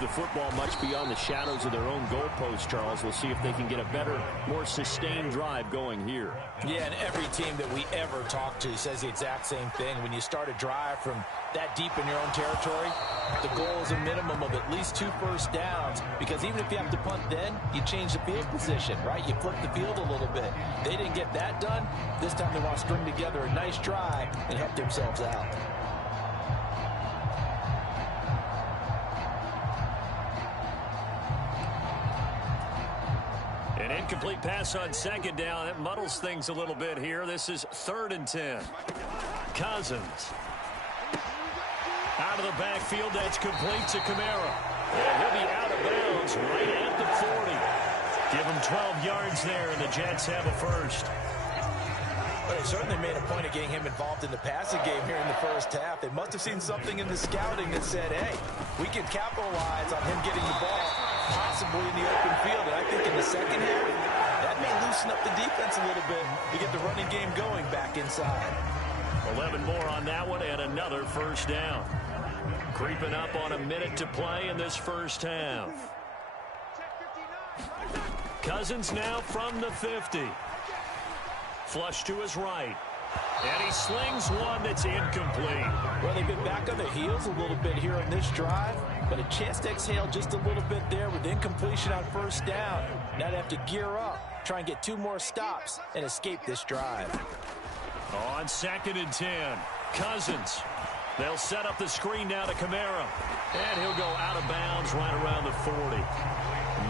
the football much beyond the shadows of their own goalpost, Charles. We'll see if they can get a better, more sustained drive going here. Yeah, and every team that we ever talk to says the exact same thing. When you start a drive from that deep in your own territory, the goal is a minimum of at least 2 first downs, because even if you have to punt then, you change the field position, right? You flip the field a little bit. They didn't get that done. This time they want to string together a nice drive and help themselves out. An incomplete pass on second down. That muddles things a little bit here. This is 3rd and 10. Cousins. Out of the backfield, that's complete to Kamara. And he'll be out of bounds right at the 40. Give him 12 yards there, and the Jets have a first. But they certainly made a point of getting him involved in the passing game here in the first half. They must have seen something in the scouting that said, hey, we can capitalize on him getting the ball possibly in the open field. And I think in the second half, that may loosen up the defense a little bit to get the running game going back inside. 11 more on that one and another first down. Creeping up on a minute to play in this first half. Cousins now from the 50. Flush to his right. And he slings one that's incomplete. Well, they've been back on their heels a little bit here on this drive, but a chance to exhale just a little bit there with incompletion on first down. Now they have to gear up, try and get 2 more stops, and escape this drive. On 2nd and 10, Cousins. They'll set up the screen now to Kamara. And he'll go out of bounds right around the 40.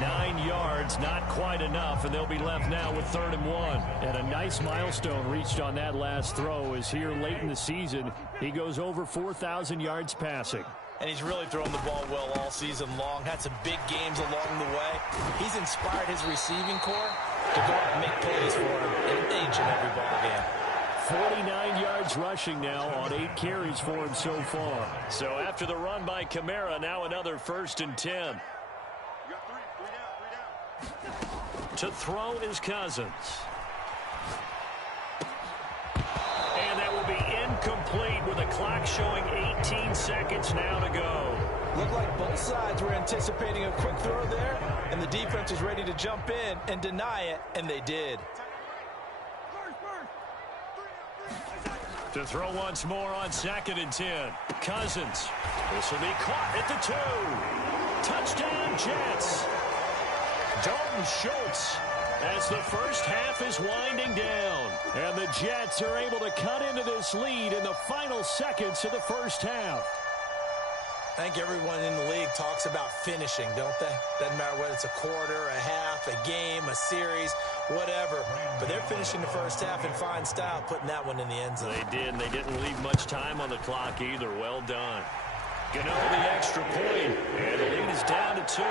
9 yards, not quite enough, and they'll be left now with 3rd and 1. And a nice milestone reached on that last throw is here late in the season. He goes over 4,000 yards passing. And he's really thrown the ball well all season long. Had some big games along the way. He's inspired his receiving corps to go out and make plays for him in each and every ball game. 49 yards rushing now on 8 carries for him so far. So after the run by Kamara, now another 1st and 10. To throw is Cousins. And that will be incomplete with the clock showing 18 seconds now to go. Looked like both sides were anticipating a quick throw there, and the defense was ready to jump in and deny it, and they did. To throw once more on 2nd and 10. Cousins. This will be caught at the 2. Touchdown, Jets. Dalton Schultz as the first half is winding down. And the Jets are able to cut into this lead in the final seconds of the first half. I think everyone in the league talks about finishing, don't they? Doesn't matter whether it's a quarter, a half, a game, a series, whatever. But they're finishing the first half in fine style, putting that one in the end zone. They did, and they didn't leave much time on the clock either. Well done. Gano the extra point, and the lead is down to 2.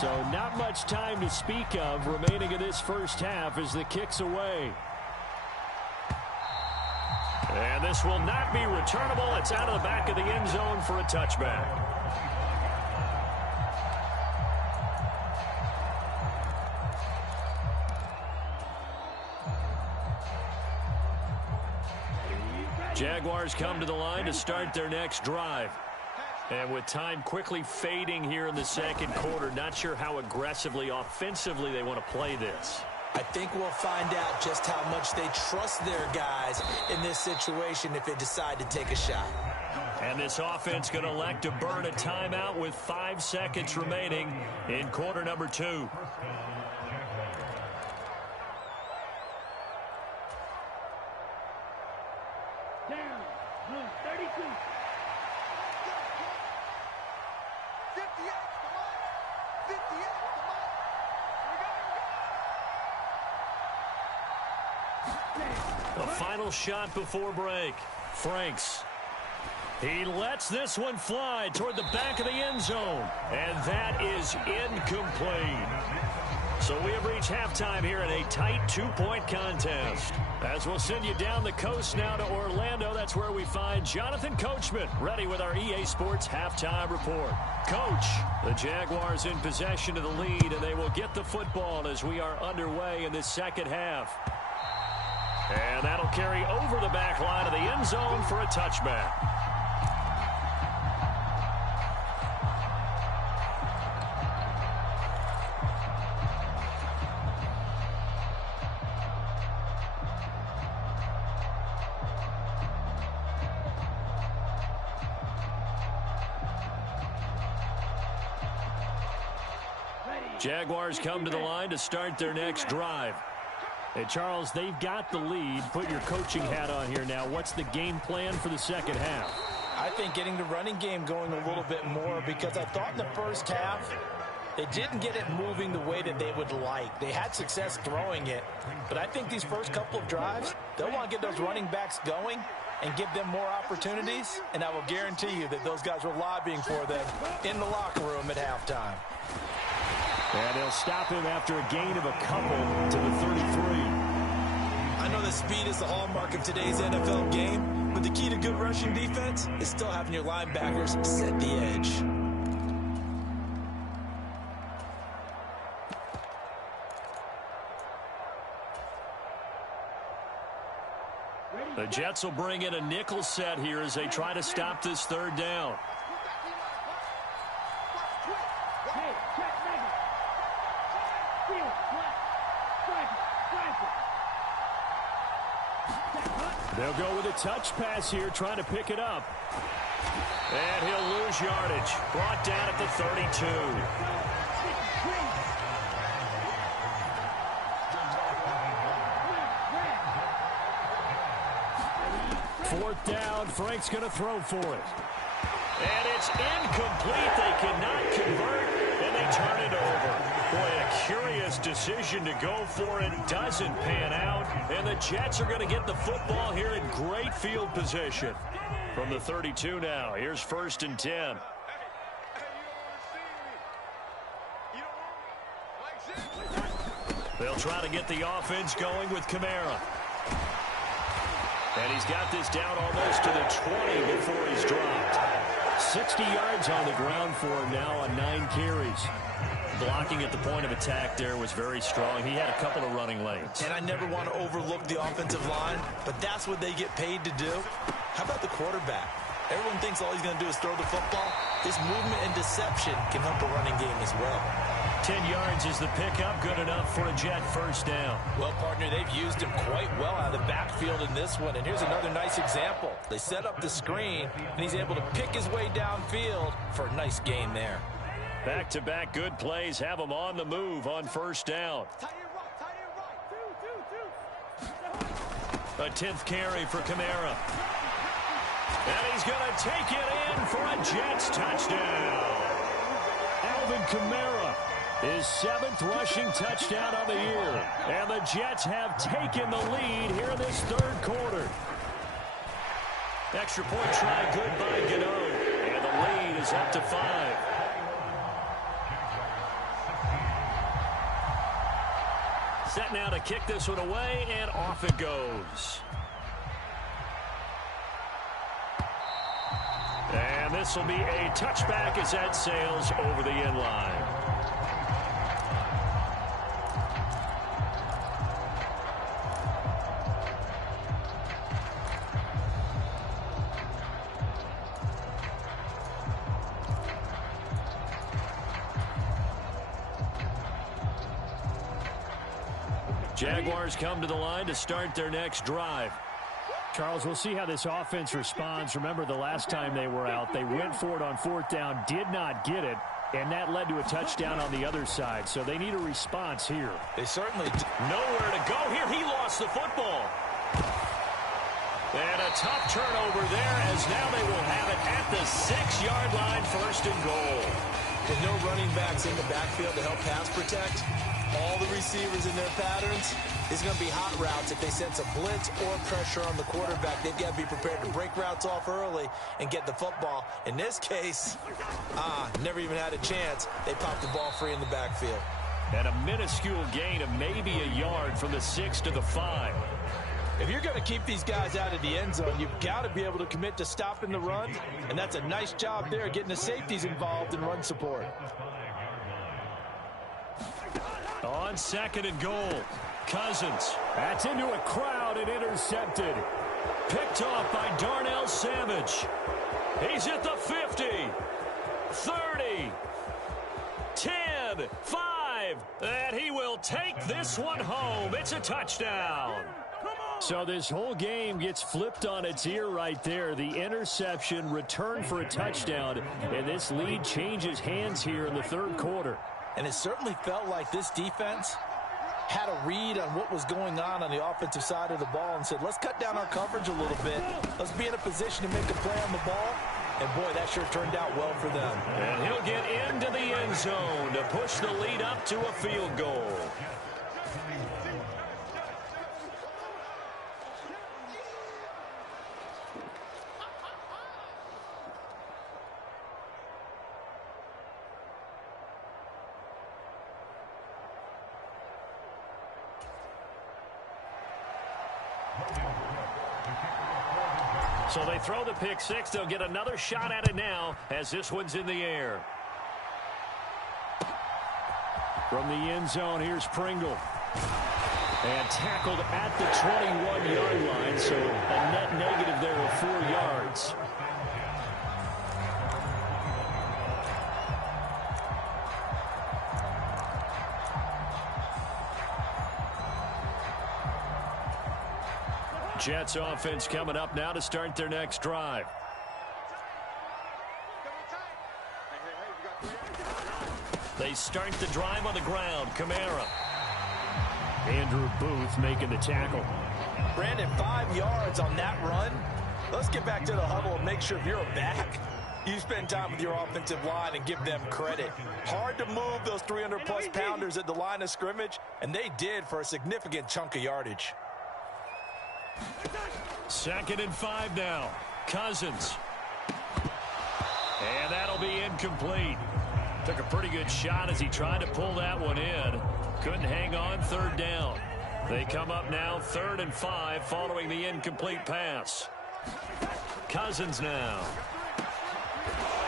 So not much time to speak of remaining in this first half as the kick's away. And this will not be returnable. It's out of the back of the end zone for a touchback. Jaguars come to the line to start their next drive. And with time quickly fading here in the second quarter, not sure how aggressively, offensively they want to play this. I think we'll find out just how much they trust their guys in this situation if they decide to take a shot. And this offense going to elect to burn a timeout with 5 seconds remaining in quarter number 2. The final shot before break. Franks. He lets this one fly toward the back of the end zone. And that is incomplete. So we have reached halftime here in a tight 2-point contest. As we'll send you down the coast now to Orlando, that's where we find Jonathan Coachman ready with our EA Sports halftime report. Coach, the Jaguars in possession of the lead, and they will get the football as we are underway in this second half. And that'll carry over the back line of the end zone for a touchback. Jaguars come to the line to start their next drive. Hey, Charles, they've got the lead. Put your coaching hat on here now. What's the game plan for the second half? I think getting the running game going a little bit more, because I thought in the first half they didn't get it moving the way that they would like. They had success throwing it, but I think these first couple of drives, they'll want to get those running backs going and give them more opportunities, and I will guarantee you that those guys were lobbying for them in the locker room at halftime. And they'll stop him after a gain of a couple to the 33. I know that speed is the hallmark of today's NFL game, but the key to good rushing defense is still having your linebackers set the edge. The Jets will bring in a nickel set here as they try to stop this third down. They'll go with a touch pass here, trying to pick it up. And he'll lose yardage. Brought down at the 32. Fourth down, Frank's going to throw for it. And it's incomplete. They cannot convert, and they turn it over. Boy, a curious decision to go for it. Doesn't pan out, and the Jets are going to get the football here in great field position. From the 32 now, here's 1st and 10. They'll try to get the offense going with Kamara. And he's got this down almost to the 20 before he's dropped. 60 yards on the ground for him now on 9 carries. Blocking at the point of attack there was very strong. He had a couple of running lanes. And I never want to overlook the offensive line, but that's what they get paid to do. How about the quarterback? Everyone thinks all he's going to do is throw the football. His movement and deception can help a running game as well. 10 yards is the pickup. Good enough for a Jet first down. Well, partner, they've used him quite well out of the backfield in this one. And here's another nice example. They set up the screen, and he's able to pick his way downfield for a nice gain there. Back-to-back good plays have him on the move on first down. A 10th carry for Kamara. And he's going to take it in for a Jets touchdown. Alvin Kamara, his 7th rushing touchdown of the year. And the Jets have taken the lead here in this third quarter. Extra point try good by Gano. And the lead is up to 5. Set now to kick this one away, and off it goes. And this will be a touchback as that sails over the end line. Jaguars come to the line to start their next drive. Charles, we'll see how this offense responds. Remember, the last time they were out, they went for it on 4th down, did not get it, and that led to a touchdown on the other side. So they need a response here. They certainly do. Nowhere to go here. He lost the football. And a tough turnover there, as now they will have it at the 6-yard line, 1st and goal. With no running backs in the backfield to help pass protect, all the receivers in their patterns, it's going to be hot routes. If they sense a blitz or pressure on the quarterback, they've got to be prepared to break routes off early and get the football. In this case, never even had a chance. They popped the ball free in the backfield. And a minuscule gain of maybe a yard from the 6 to the 5. If you're going to keep these guys out of the end zone, you've got to be able to commit to stopping the run, and that's a nice job there, getting the safeties involved in run support. On 2nd and goal. Cousins. That's into a crowd and intercepted. Picked off by Darnell Savage. He's at the 50, 30, 10, 5, and he will take this one home. It's a touchdown. So this whole game gets flipped on its ear right there. The interception, return for a touchdown, and this lead changes hands here in the third quarter. And it certainly felt like this defense had a read on what was going on the offensive side of the ball and said, let's cut down our coverage a little bit. Let's be in a position to make a play on the ball. And, boy, that sure turned out well for them. And he'll get into the end zone to push the lead up to a field goal. So they throw the pick six. They'll get another shot at it now as this one's in the air. From the end zone, here's Pringle. And tackled at the 21-yard line, so a net negative there of 4 yards. Jets offense coming up now to start their next drive. They start the drive on the ground. Kamara. Andrew Booth making the tackle. Brandon, 5 yards on that run. Let's get back to the huddle and make sure if you're a back, you spend time with your offensive line and give them credit. Hard to move those 300-plus pounders at the line of scrimmage, and they did for a significant chunk of yardage. 2nd and 5 now. Cousins. And that'll be incomplete. Took a pretty good shot as he tried to pull that one in. Couldn't hang on. 3rd down. They come up now 3rd and 5 following the incomplete pass. Cousins now.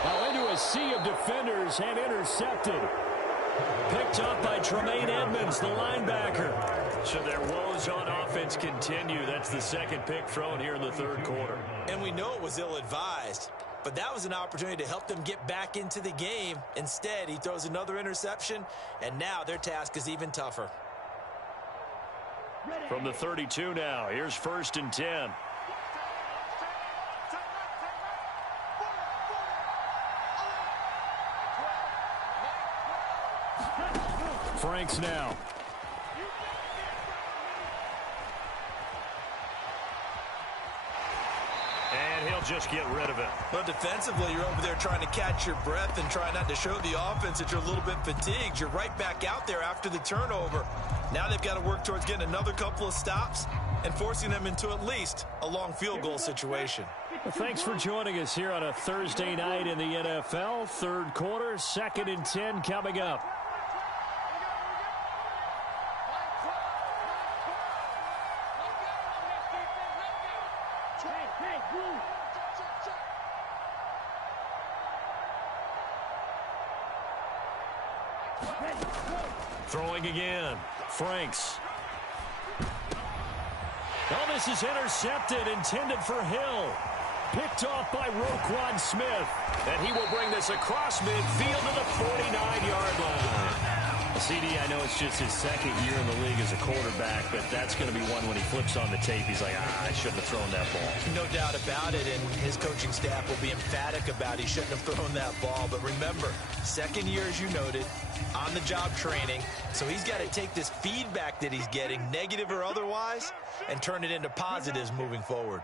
Now into a sea of defenders and intercepted. Picked up by Tremaine Edmonds, the linebacker. So their woes on offense continue. That's the 2nd pick thrown here in the 3rd quarter. And we know it was ill-advised, but that was an opportunity to help them get back into the game. Instead, he throws another interception, and now their task is even tougher. From the 32 now, here's 1st and 10. Franks now. And he'll just get rid of it. But defensively, you're over there trying to catch your breath and try not to show the offense that you're a little bit fatigued. You're right back out there after the turnover. Now they've got to work towards getting another couple of stops and forcing them into at least a long field goal situation. Well, thanks for joining us here on a Thursday night in the NFL. 3rd quarter, 2nd and 10 coming up. Throwing again. Franks. Oh, this is intercepted, intended for Hill. Picked off by Roquan Smith. And he will bring this across midfield to the 49-yard line. CD, I know it's just his 2nd year in the league as a quarterback, but that's going to be one when he flips on the tape. He's like, I shouldn't have thrown that ball. No doubt about it, and his coaching staff will be emphatic about he shouldn't have thrown that ball. But remember, 2nd year, as you noted, on-the-job training. So he's got to take this feedback that he's getting, negative or otherwise, and turn it into positives moving forward.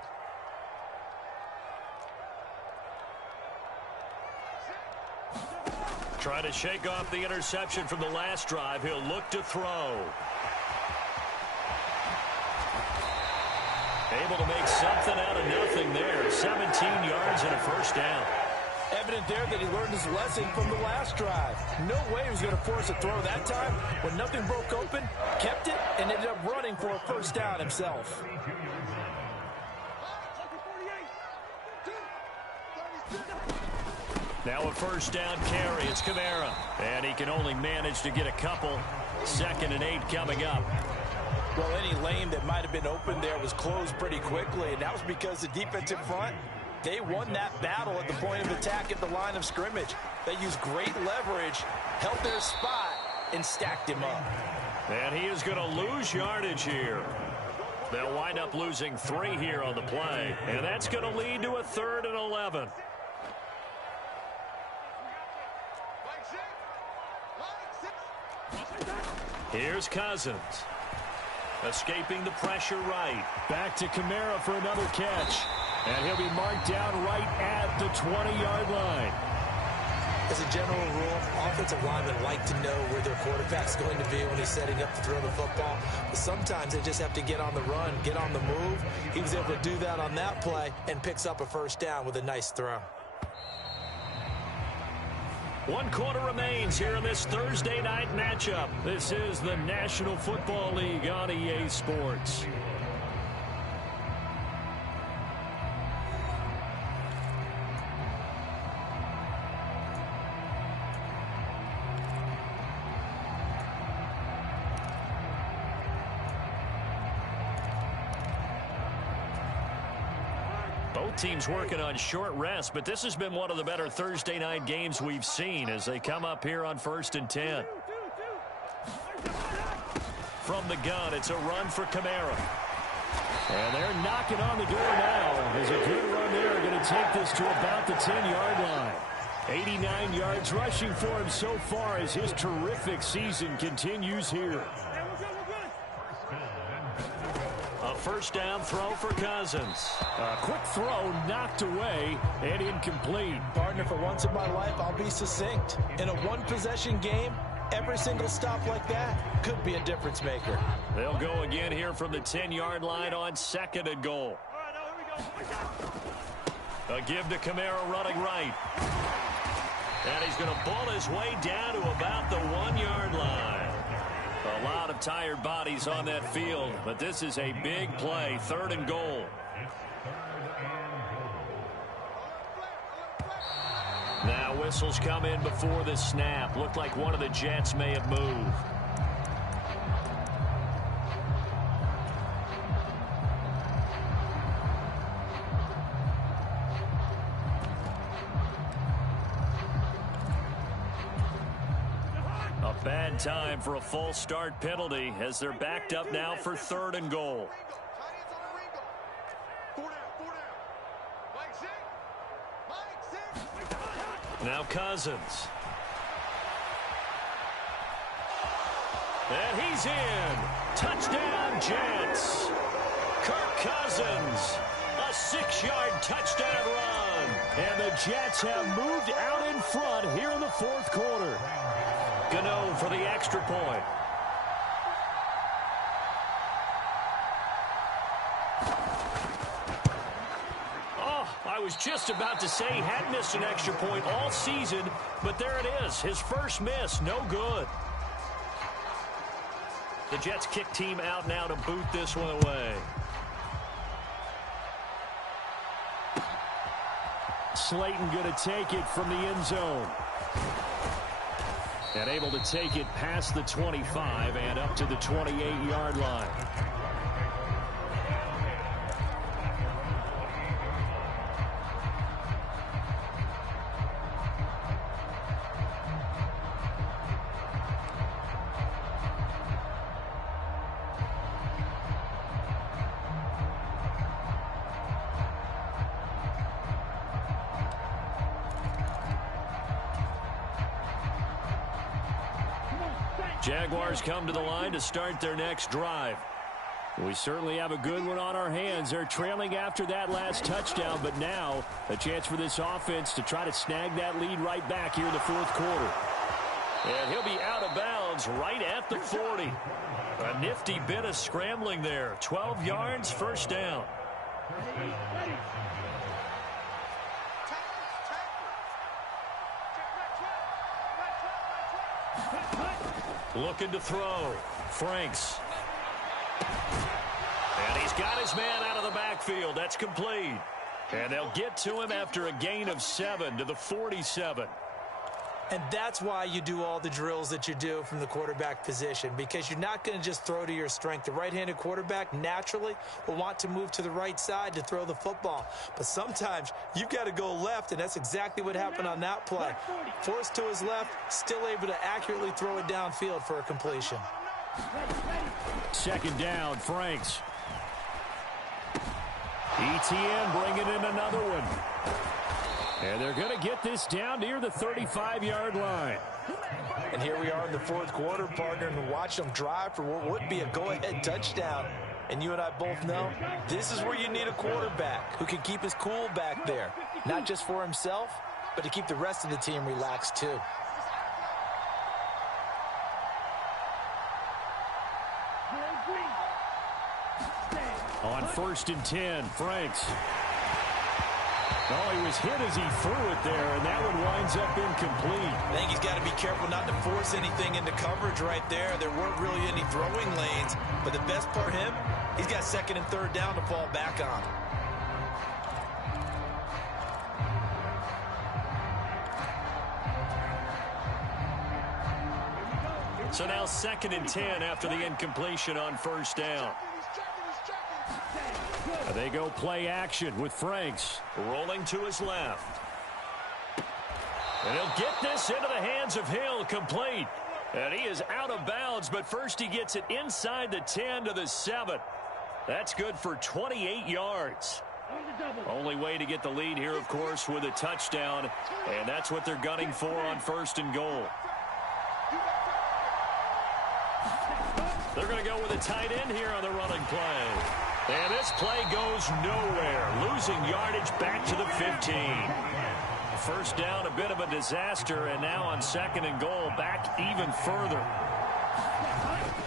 Trying to shake off the interception from the last drive. He'll look to throw. Able to make something out of nothing there. 17 yards and a 1st down. Evident there that he learned his lesson from the last drive. No way he was going to force a throw that time. When nothing broke open, kept it, and ended up running for a 1st down himself. Now a 1st down carry. It's Kamara. And he can only manage to get a couple. 2nd and 8 coming up. Well, any lane that might have been open there was closed pretty quickly, and that was because the defensive front, they won that battle at the point of attack at the line of scrimmage. They used great leverage, held their spot, and stacked him up. And he is going to lose yardage here. They'll wind up losing 3 here on the play, and that's going to lead to a 3rd and 11. Here's Cousins. Escaping the pressure right. Back to Kamara for another catch. And he'll be marked down right at the 20-yard line. As a general rule, offensive linemen like to know where their quarterback's going to be when he's setting up to throw the football. But sometimes they just have to get on the run, get on the move. He was able to do that on that play and picks up a first down with a nice throw. 1 quarter remains here in this Thursday night matchup. This is the National Football League on EA Sports. Teams working on short rest, but this has been one of the better Thursday night games we've seen as they come up here on 1st and 10. From the gun, it's a run for Kamara. And they're knocking on the door now. There's a good run there. Going to take this to about the 10-yard line. 89 yards rushing for him so far as his terrific season continues here. A first down throw for Cousins. A quick throw knocked away and incomplete. Partner, for once in my life, I'll be succinct. In a one-possession game, every single stop like that could be a difference maker. They'll go again here from the 10-yard line on 2nd and goal. A give to Kamara running right. And he's going to ball his way down to about the 1-yard line. A lot of tired bodies on that field, but this is a big play, 3rd and goal. Now whistles come in before the snap. Looked like one of the Jets may have moved. Bad time for a false start penalty as they're backed up now for 3rd and goal. Now Cousins. And he's in. Touchdown Jets. Kirk Cousins. A 6-yard touchdown run. And the Jets have moved out in front here in the 4th quarter. Gano for the extra point. Oh, I was just about to say he had missed an extra point all season, but there it is. His first miss, no good. The Jets kick team out now to boot this one away. Slayton going to take it from the end zone. And able to take it past the 25 and up to the 28-yard line. Jaguars come to the line to start their next drive. We certainly have a good one on our hands. They're trailing after that last touchdown, but now a chance for this offense to try to snag that lead right back here in the 4th quarter. And he'll be out of bounds right at the 40. A nifty bit of scrambling there. 12 yards, first down. Looking to throw. Franks. And he's got his man out of the backfield. That's complete. And they'll get to him after a gain of 7 to the 47. And that's why you do all the drills that you do from the quarterback position, because you're not going to just throw to your strength. The right-handed quarterback naturally will want to move to the right side to throw the football. But sometimes you've got to go left, and that's exactly what happened on that play. Forced to his left, still able to accurately throw it downfield for a completion. Second down, Franks. ETN bringing in another one. And they're going to get this down near the 35-yard line. And here we are in the fourth quarter, partner, and watch them drive for what would be a go-ahead touchdown. And you and I both know this is where you need a quarterback who can keep his cool back there, not just for himself, but to keep the rest of the team relaxed too. On 1st and 10, Franks. Oh, he was hit as he threw it there, and that one winds up incomplete. I think he's got to be careful not to force anything into coverage right there. There weren't really any throwing lanes, but the best part of him, he's got 2nd and 3rd down to fall back on. So now 2nd and 10 after the incompletion on 1st down. They go play action with Franks. Rolling to his left. And he'll get this into the hands of Hill, complete. And he is out of bounds, but first he gets it inside the 10 to the 7. That's good for 28 yards. Only way to get the lead here, of course, with a touchdown. And that's what they're gunning for on 1st and goal. They're going to go with a tight end here on the running play. And this play goes nowhere, losing yardage back to the 15. First down, a bit of a disaster, and now on 2nd and goal, back even further.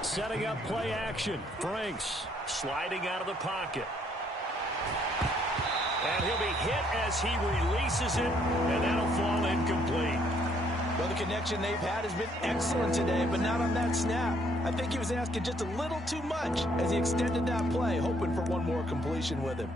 Setting up play action, Franks. Sliding out of the pocket. And he'll be hit as he releases it, and that'll fall incomplete. Well, the connection they've had has been excellent today, but not on that snap. I think he was asking just a little too much as he extended that play, hoping for one more completion with him.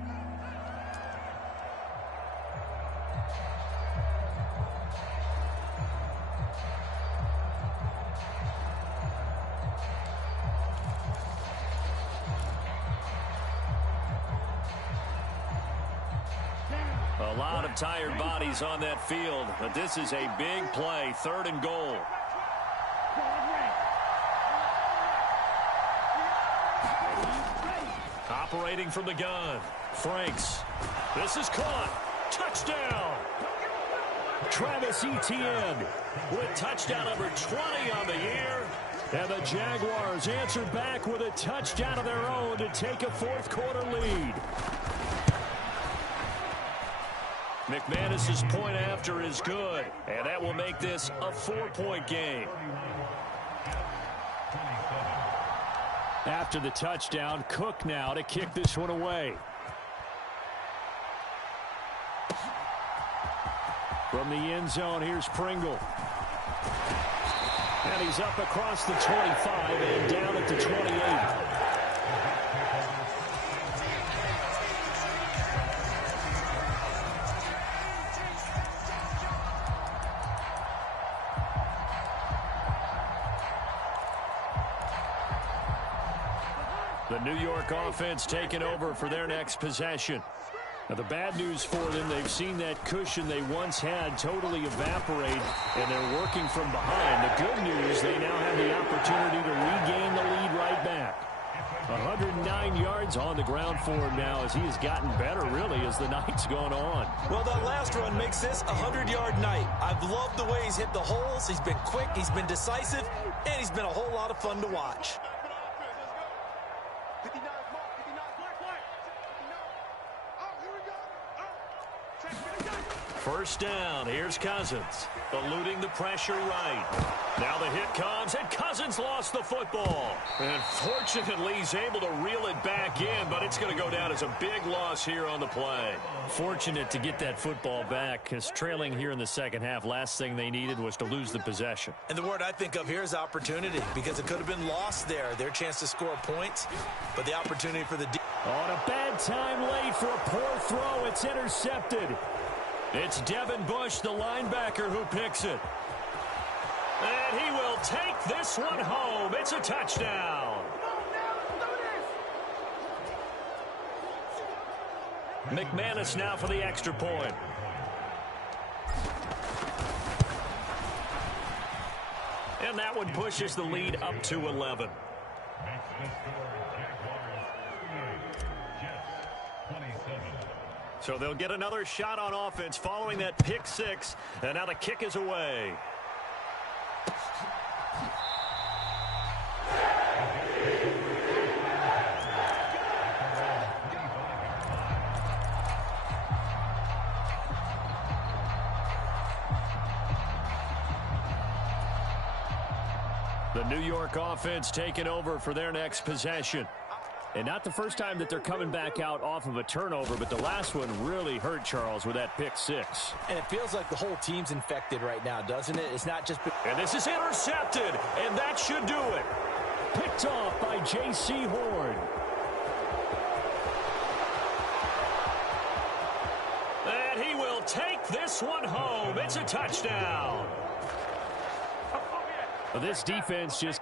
A lot of tired bodies on that field, but this is a big play, 3rd and goal. Operating from the gun, Franks. This is caught. Touchdown! Travis Etienne with touchdown number 20 on the year. And the Jaguars answer back with a touchdown of their own to take a 4th quarter lead. McManus's point after is good, and that will make this a 4-point game. After the touchdown, Cook now to kick this one away. From the end zone, here's Pringle. And he's up across the 25 and down at the 28. The New York offense taking over for their next possession. Now, the bad news for them, they've seen that cushion they once had totally evaporate, and they're working from behind. The good news, they now have the opportunity to regain the lead right back. 109 yards on the ground for him now as he has gotten better, really, as the night's gone on. Well, that last run makes this a 100-yard night. I've loved the way he's hit the holes. He's been quick, he's been decisive, and he's been a whole lot of fun to watch. First down, here's Cousins, eluding the pressure right. Now the hit comes, and Cousins lost the football. And fortunately, he's able to reel it back in, but it's going to go down as a big loss here on the play. Fortunate to get that football back, because trailing here in the second half, last thing they needed was to lose the possession. And the word I think of here is opportunity, because it could have been lost there. Their chance to score points, but the opportunity for the... On a bad time late for a poor throw, it's intercepted. It's Devin Bush, the linebacker, who picks it. And he will take this one home. It's a touchdown. McManus now for the extra point. And that one pushes the lead up to 11. So they'll get another shot on offense following that pick six. And now the kick is away. The New York offense taking over for their next possession. And not the first time that they're coming back out off of a turnover, but the last one really hurt Charles with that pick six. And it feels like the whole team's infected right now, doesn't it? It's not just... And this is intercepted, and that should do it. Picked off by J.C. Horn. And he will take this one home. It's a touchdown. This defense just...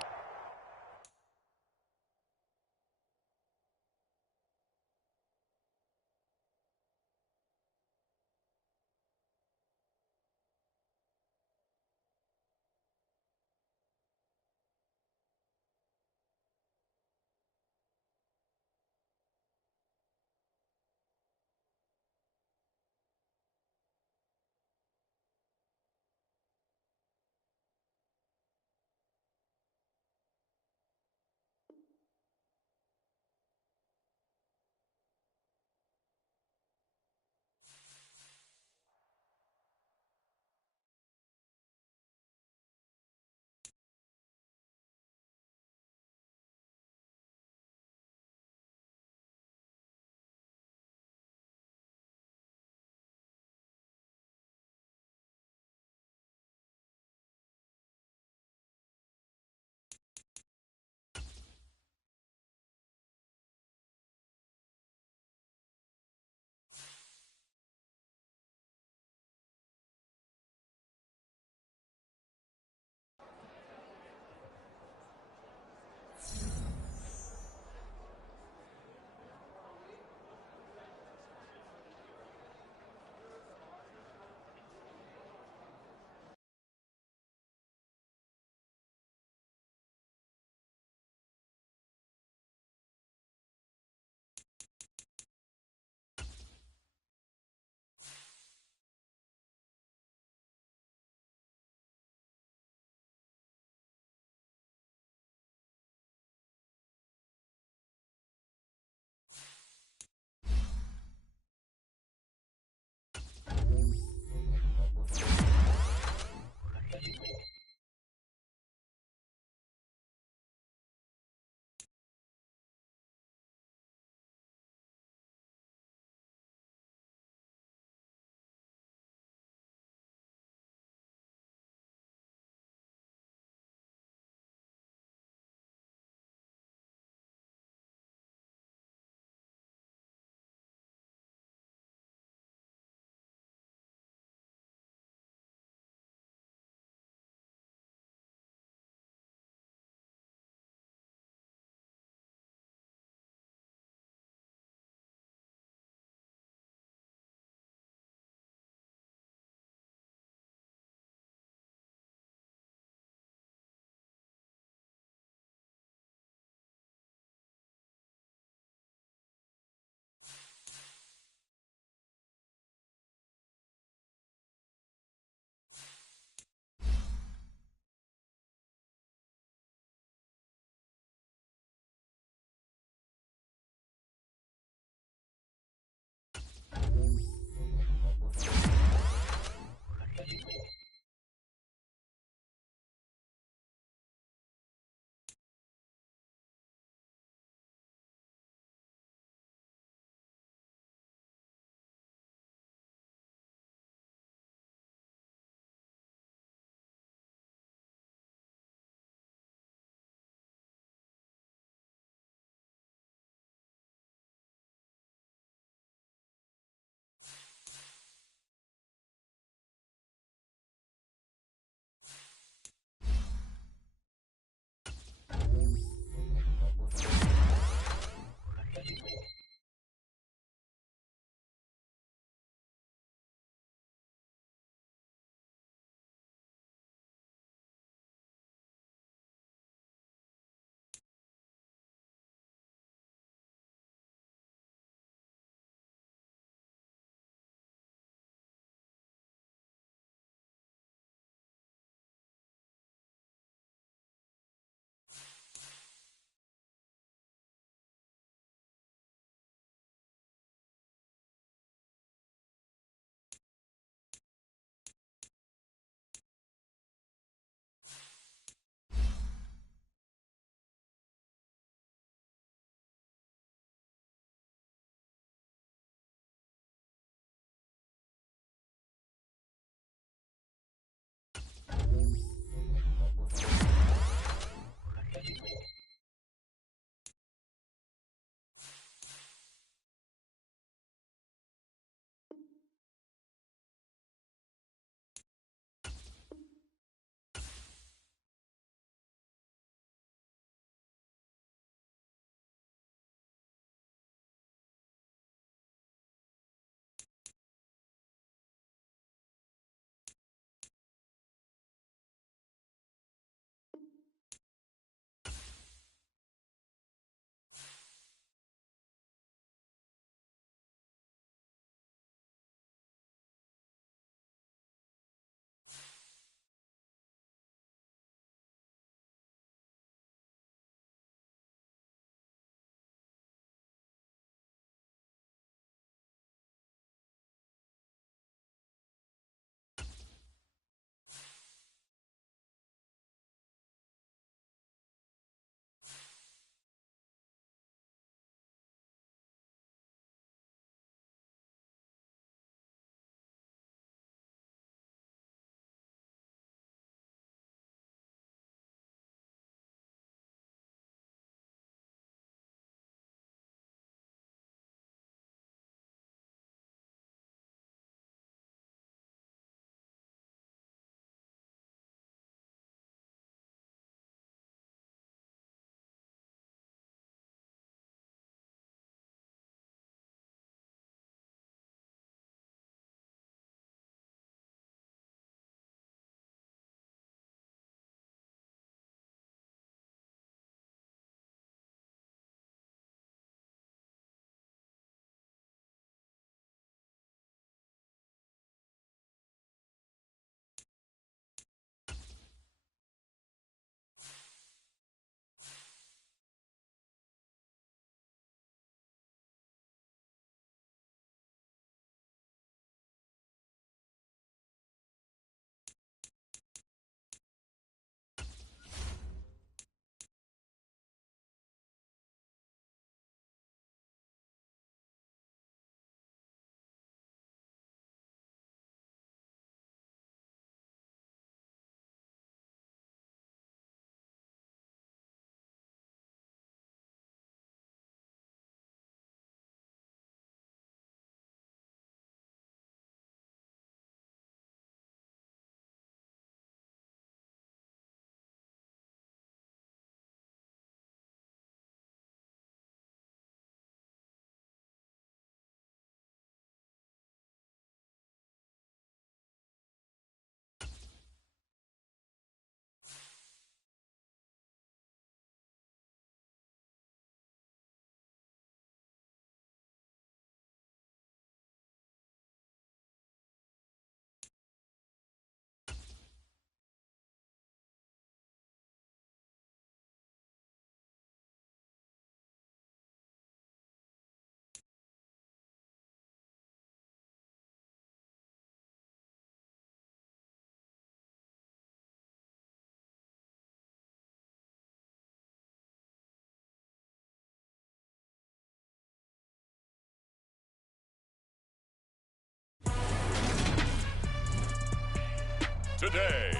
today.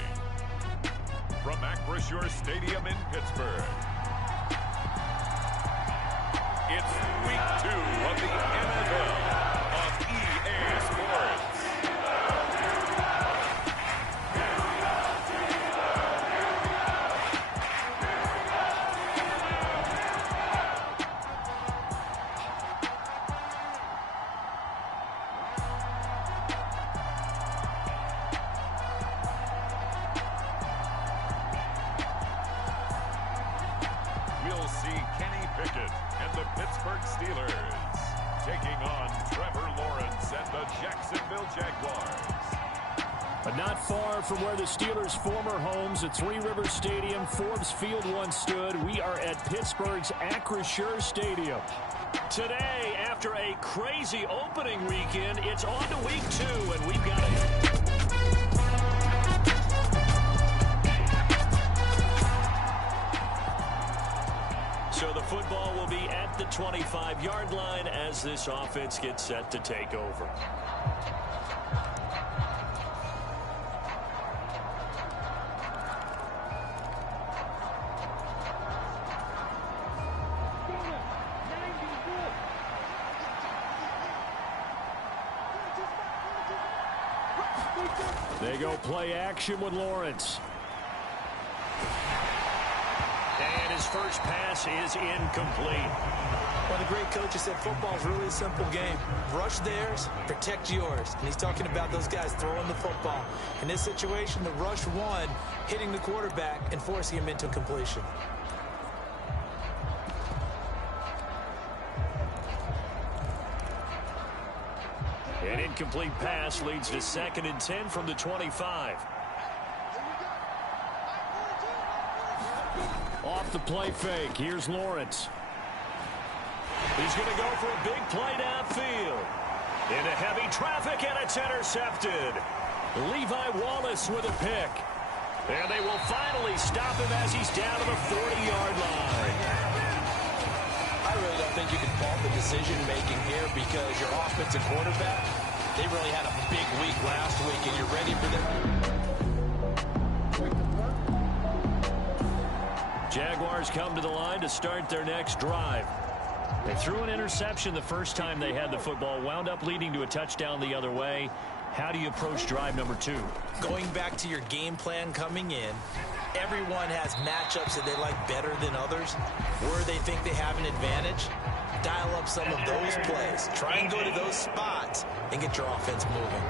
From Acrisure Stadium in Pittsburgh, it's Week 2 of the NFL on EA Sports. We'll see Kenny Pickett and the Pittsburgh Steelers taking on Trevor Lawrence and the Jacksonville Jaguars. But not far from where the Steelers' former homes at Three Rivers Stadium, Forbes Field once stood, we are at Pittsburgh's Acrisure Stadium. Today, after a crazy opening weekend, it's on to Week 2, and we've got a... So the football will be at the 25-yard line as this offense gets set to take over. They go play action with Lawrence. And his first pass is incomplete. Well, the great coach has said football is really a simple game. Rush theirs, protect yours. And he's talking about those guys throwing the football. In this situation, the rush one, hitting the quarterback and forcing him into completion. An incomplete pass leads to 2nd and 10 from the 25. Off the play fake. Here's Lawrence. He's going to go for a big play downfield. Into heavy traffic, and it's intercepted. Levi Wallace with a pick. And they will finally stop him as he's down to the 40-yard line. I really don't think you can fault the decision-making here because your offensive quarterback, they really had a big week last week, and you're ready for them. Jaguars come to the line to start their next drive. They threw an interception the first time they had the football, wound up leading to a touchdown the other way. How do you approach drive number 2? Going back to your game plan coming in, everyone has matchups that they like better than others. Where they think they have an advantage, dial up some of those plays. Try and go to those spots and get your offense moving.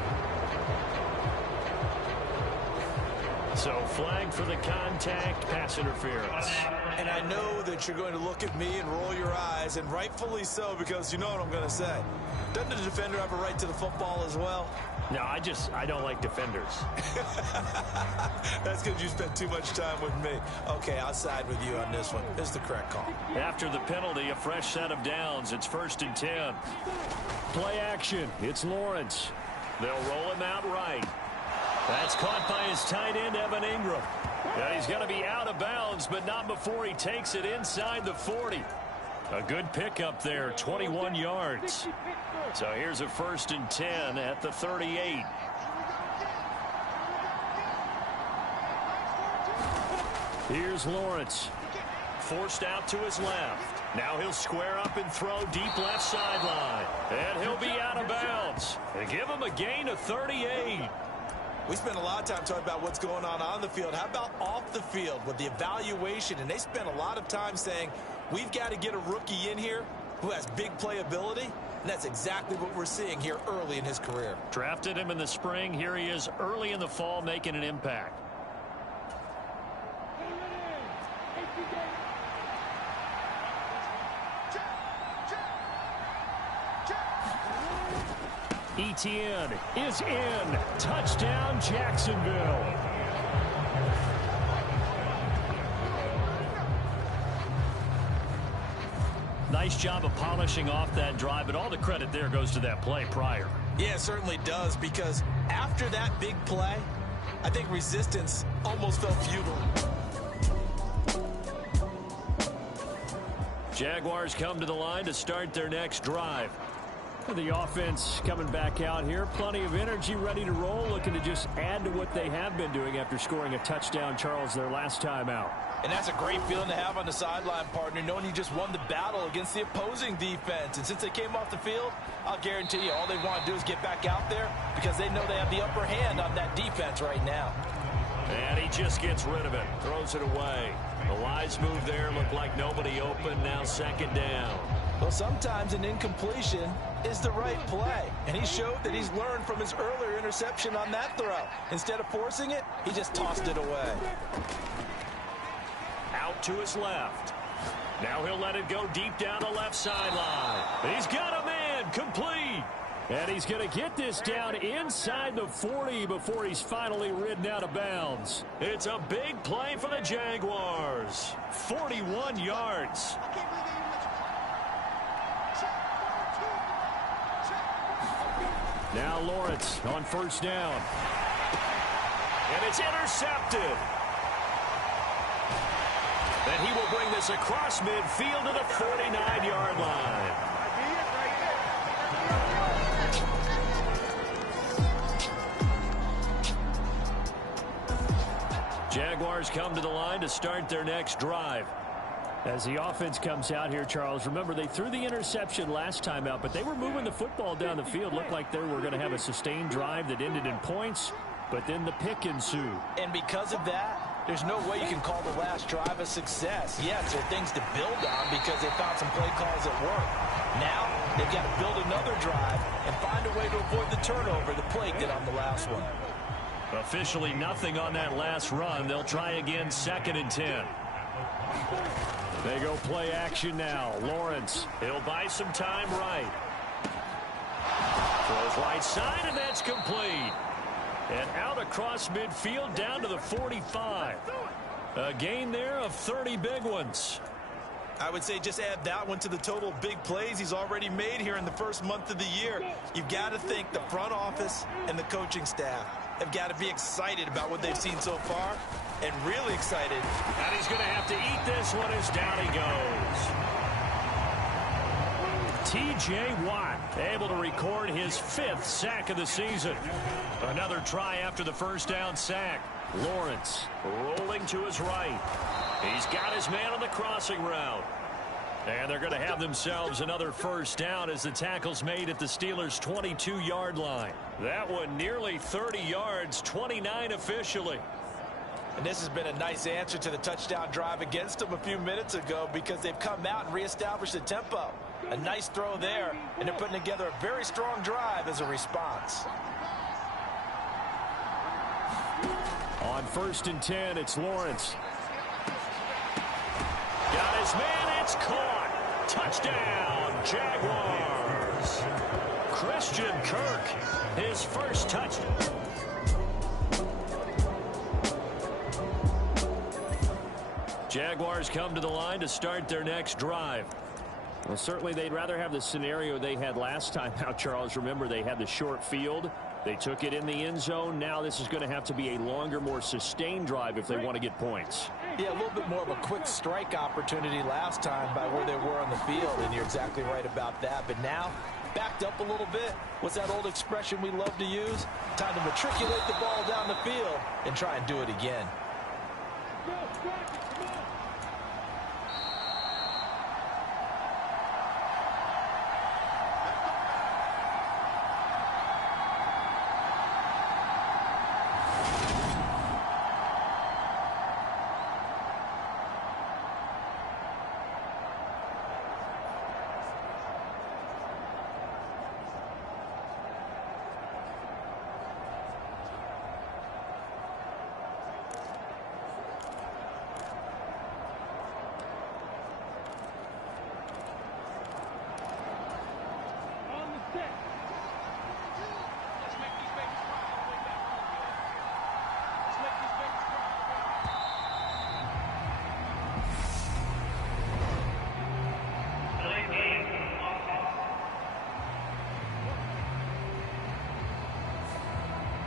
So flag for the contact, pass interference. And I know that you're going to look at me and roll your eyes, and rightfully so, because you know what I'm going to say. Doesn't the defender have a right to the football as well? No, I don't like defenders. That's because you spent too much time with me. Okay, I'll side with you on this one. This is the correct call. After the penalty, a fresh set of downs. It's 1st and 10. Play action. It's Lawrence. They'll roll him out right. That's caught by his tight end, Evan Ingram. And he's going to be out of bounds, but not before he takes it inside the 40. A good pickup there, 21 yards. So here's a 1st and 10 at the 38. Here's Lawrence. Forced out to his left. Now he'll square up and throw deep left sideline. And he'll be out of bounds. And give him a gain of 38. We spend a lot of time talking about what's going on the field. How about off the field with the evaluation? And they spend a lot of time saying, we've got to get a rookie in here who has big playability. And that's exactly what we're seeing here early in his career. Drafted him in the spring. Here he is early in the fall making an impact. Etienne is in. Touchdown, Jacksonville. Nice job of polishing off that drive, but all the credit there goes to that play prior. Yeah, it certainly does, because after that big play, I think resistance almost felt futile. Jaguars come to the line to start their next drive. The offense coming back out here. Plenty of energy, ready to roll, looking to just add to what they have been doing after scoring a touchdown, Charles, their last time out. And that's a great feeling to have on the sideline, partner, knowing you just won the battle against the opposing defense. And since they came off the field, I'll guarantee you all they want to do is get back out there because they know they have the upper hand on that defense right now. And he just gets rid of it, throws it away. The wise move there, looked like nobody open, now second down. Well, sometimes an incompletion is the right play. And he showed that he's learned from his earlier interception on that throw. Instead of forcing it, he just tossed it away. Out to his left. Now he'll let it go deep down the left sideline. He's got a man, complete. And he's going to get this down inside the 40 before he's finally ridden out of bounds. It's a big play for the Jaguars. 41 yards. Now Lawrence on first down. And it's intercepted. And he will bring this across midfield to the 49-yard line. Jaguars come to the line to start their next drive. As the offense comes out here, Charles, remember they threw the interception last time out, but they were moving the football down the field. Looked like they were going to have a sustained drive that ended in points, but then the pick ensued. And because of that, there's no way you can call the last drive a success. Yes, there are things to build on because they found some play calls that work. Now, they've got to build another drive and find a way to avoid the turnover the play did on the last one. Officially nothing on that last run. They'll try again, 2nd and 10. They go play action now. Lawrence. He'll buy some time right. Throws right side, and that's complete. And out across midfield down to the 45. A gain there of 30 big ones. I would say just add that one to the total of big plays he's already made here in the first month of the year. You've got to think the front office and the coaching staff have got to be excited about what they've seen so far and really excited. And he's going to have to eat this one as down he goes. T.J. Watt able to record his 5th sack of the season. Another try after the first down sack. Lawrence rolling to his right. He's got his man on the crossing route. And they're going to have themselves another first down as the tackle's made at the Steelers' 22-yard line. That one nearly 30 yards, 29 officially. And this has been a nice answer to the touchdown drive against them a few minutes ago because they've come out and reestablished the tempo. A nice throw there, and they're putting together a very strong drive as a response. On 1st and 10, it's Lawrence. Got his man, it's caught. Touchdown, Jaguars. Christian Kirk, his first touchdown. Jaguars come to the line to start their next drive. Well, certainly they'd rather have the scenario they had last time out, Charles. Remember, they had the short field. They took it in the end zone. Now this is going to have to be a longer, more sustained drive if they want to get points. Yeah, a little bit more of a quick strike opportunity last time by where they were on the field, and you're exactly right about that. But now, backed up a little bit. What's that old expression we love to use? Time to matriculate the ball down the field and try and do it again.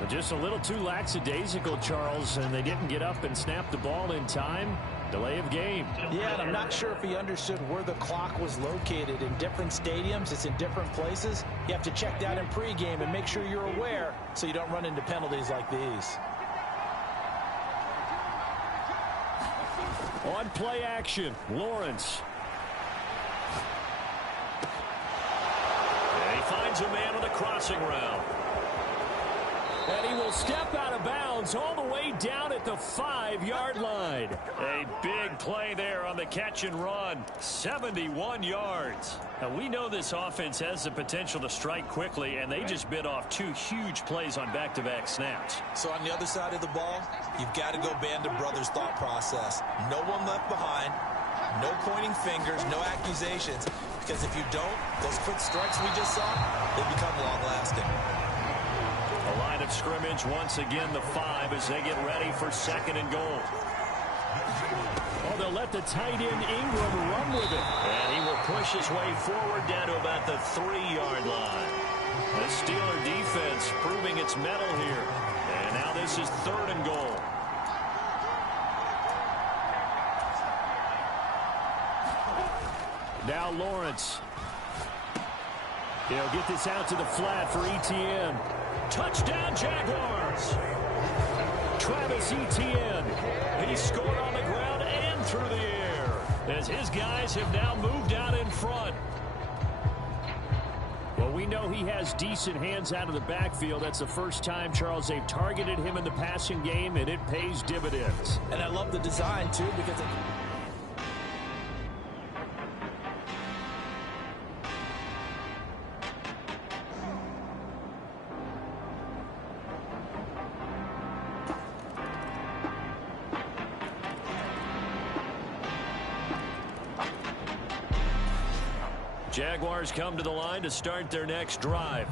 Just a little too lackadaisical, Charles, and they didn't get up and snap the ball in time. delay of game. Yeah, and I'm not sure if he understood where the clock was located. In different stadiums, it's in different places. You have to check that in pregame and make sure you're aware so you don't run into penalties like these. On play action, Lawrence. And he finds a man on the crossing route. And he will step out of bounds all the way down at the 5-yard line. A big play there on the catch and run. 71 yards. Now, we know this offense has the potential to strike quickly, and they just bit off 2 huge plays on back-to-back snaps. So on the other side of the ball, you've got to go Band of Brothers thought process. No one left behind, no pointing fingers, no accusations, because if you don't, those quick strikes we just saw, they become long-lasting. A line of scrimmage once again, the 5 as they get ready for 2nd and goal. Oh, they'll let the tight end Ingram run with it. And he will push his way forward down to about the 3-yard line. The Steeler defense proving its mettle here. And now this is 3rd and goal. Now Lawrence. He'll get this out to the flat for Etienne. Touchdown, Jaguars. Travis Etienne. He scored on the ground and through the air as his guys have now moved out in front. Well, we know he has decent hands out of the backfield. That's the first time, Charles, they've targeted him in the passing game, and it pays dividends. And I love the design, too, because it... Jaguars come to the line to start their next drive.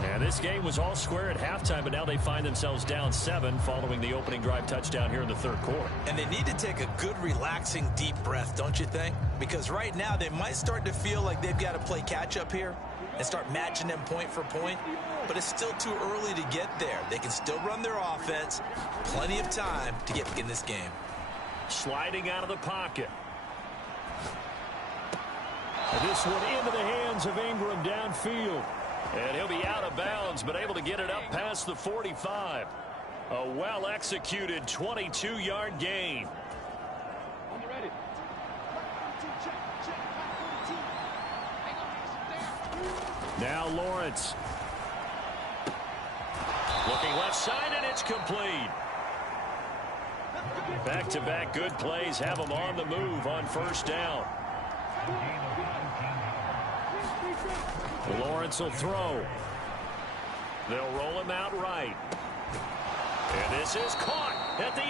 And this game was all square at halftime, but now they find themselves down 7 following the opening drive touchdown here in the 3rd quarter. And they need to take a good, relaxing, deep breath, don't you think? Because right now they might start to feel like they've got to play catch-up here and start matching them point for point. But it's still too early to get there. They can still run their offense. Plenty of time to get in this game. Sliding out of the pocket. And this one into the hands of Ingram downfield. And he'll be out of bounds, but able to get it up past the 45. A well-executed 22-yard gain. Now Lawrence. Looking left side, and it's complete. Back-to-back good plays have them on the move on 1st down. Lawrence will throw. They'll roll him out right. And this is caught at the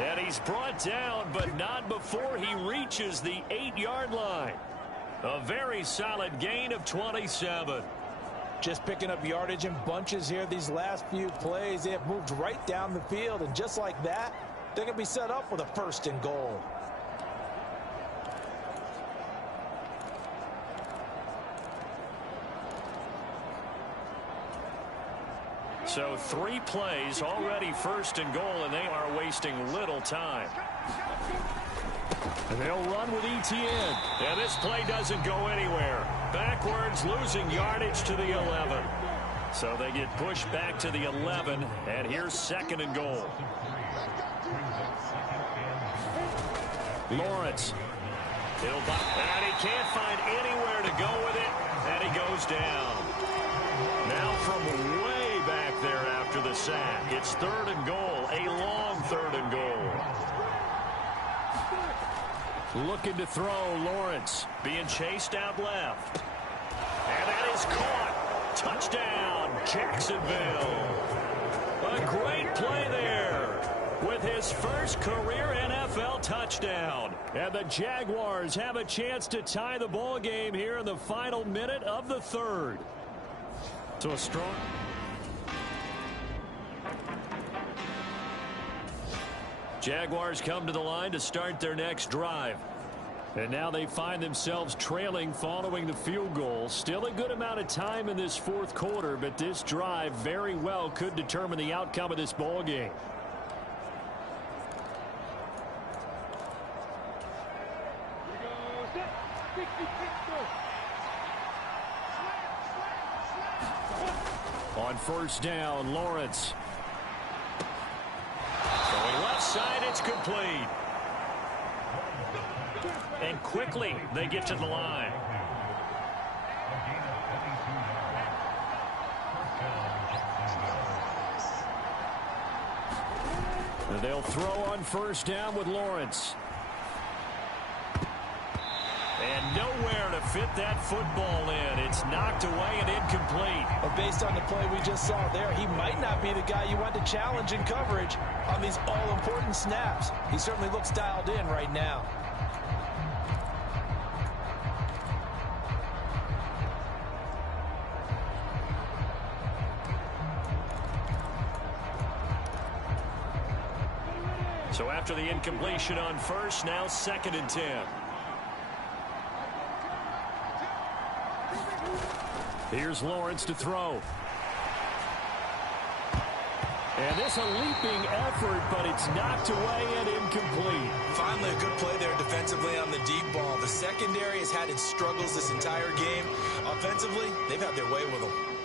8. And he's brought down, but not before he reaches the 8-yard line. A very solid gain of 27. Just picking up yardage in bunches here these last few plays. They have moved right down the field, and just like that, they're going to be set up with a 1st and goal. So 3 plays, already 1st and goal, and they are wasting little time. And they'll run with Etienne. And this play doesn't go anywhere. Backwards, losing yardage to the 11. So they get pushed back to the 11, and here's 2nd and goal. Lawrence. And he can't find anywhere to go with it, and he goes down. Now from way back there after the sack, it's 3rd and goal, a long 3rd and goal. Looking to throw, Lawrence. Being chased out left. And that is caught. Touchdown, Jacksonville. A great play there with his first career NFL touchdown. And the Jaguars have a chance to tie the ball game here in the final minute of the 3rd. So a strong... Jaguars come to the line to start their next drive. And now they find themselves trailing following the field goal. Still a good amount of time in this 4th quarter, but this drive very well could determine the outcome of this ball game. On first down, Lawrence. Going left side, it's complete. And quickly, they get to the line. And they'll throw on first down with Lawrence. And nowhere to fit that football in. It's knocked away and incomplete. But based on the play we just saw there, he might not be the guy you want to challenge in coverage on these all-important snaps. He certainly looks dialed in right now. So after the incompletion on first, now 2nd and 10. Here's Lawrence to throw. And this a leaping effort, but it's knocked away and incomplete. Finally, a good play there defensively on the deep ball. The secondary has had its struggles this entire game. Offensively, they've had their way with them.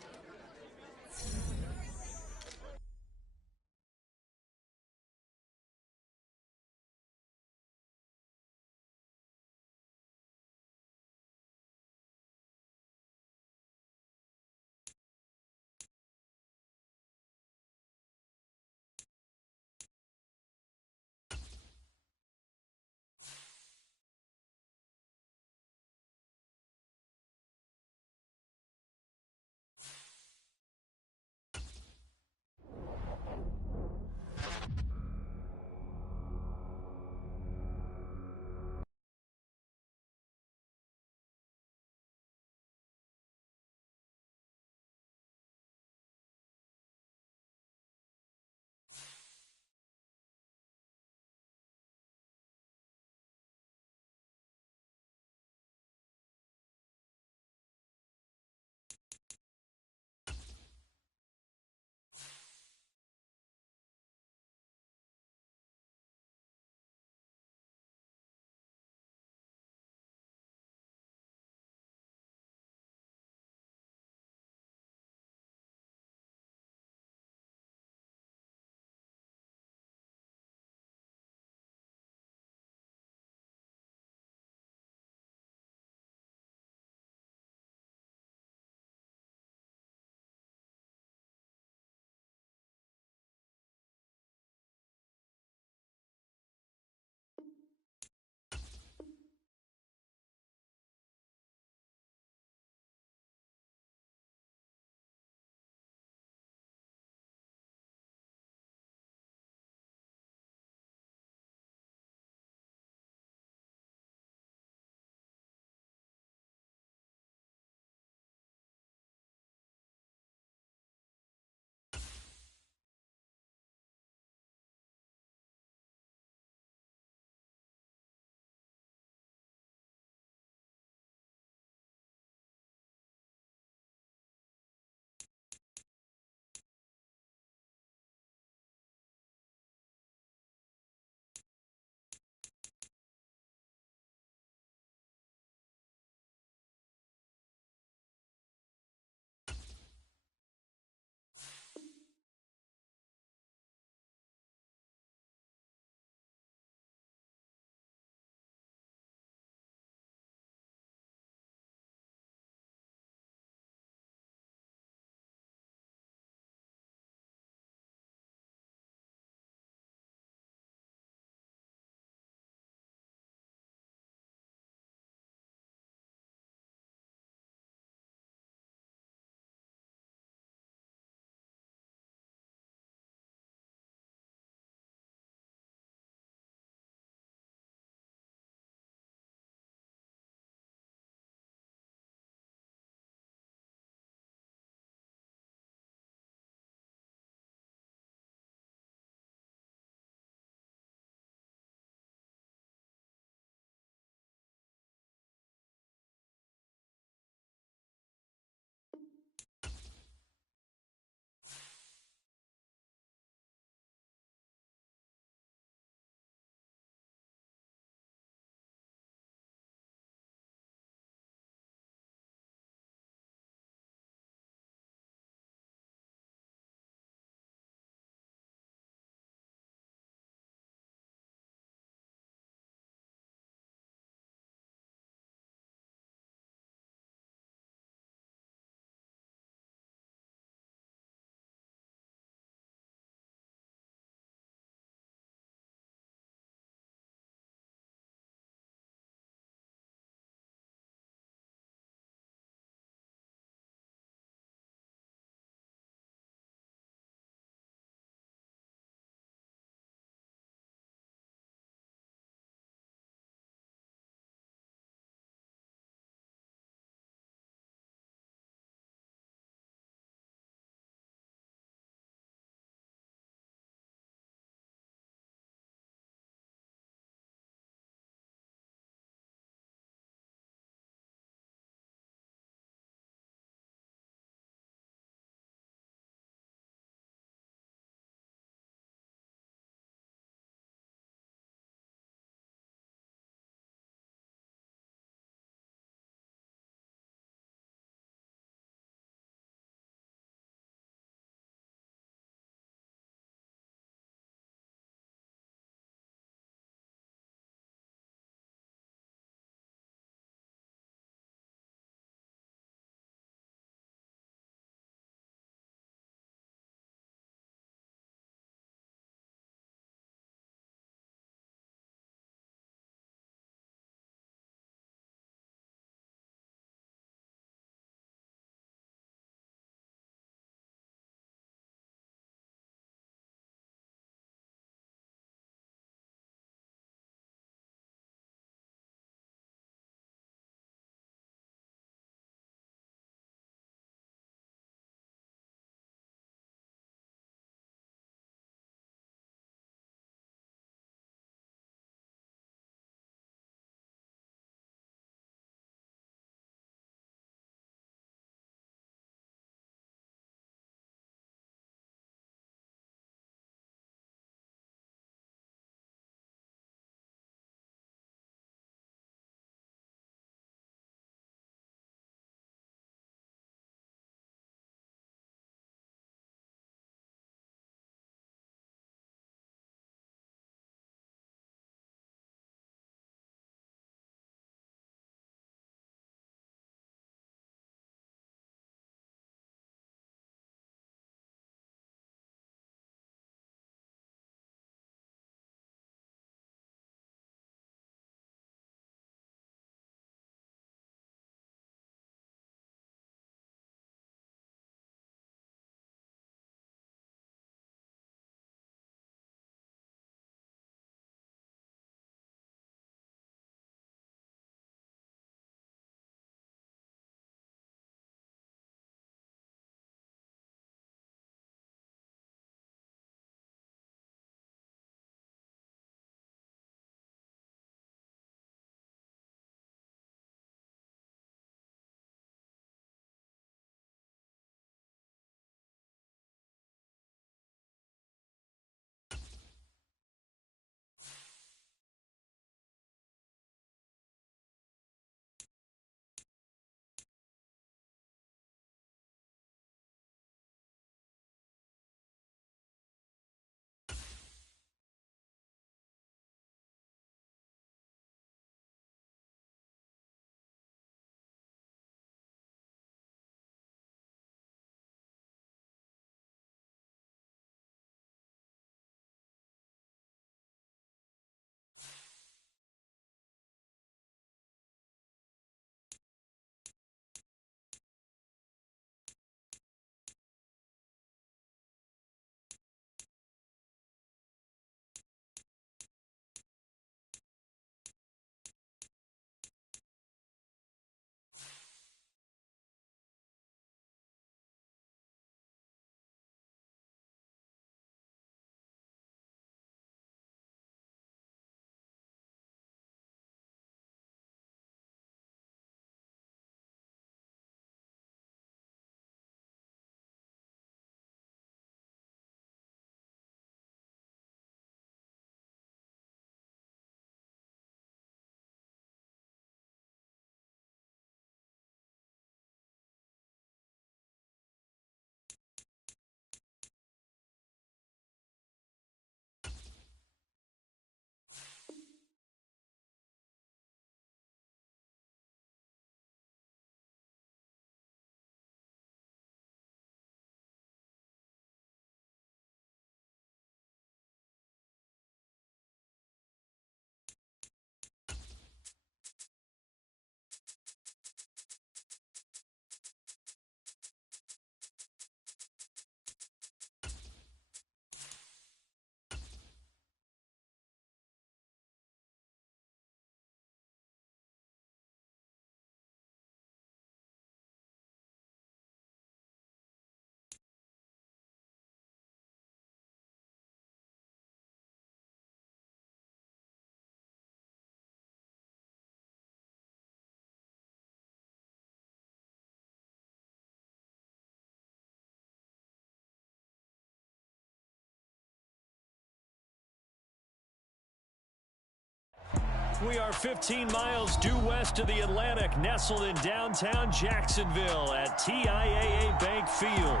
We are 15 miles due west of the Atlantic, nestled in downtown Jacksonville at TIAA Bank Field.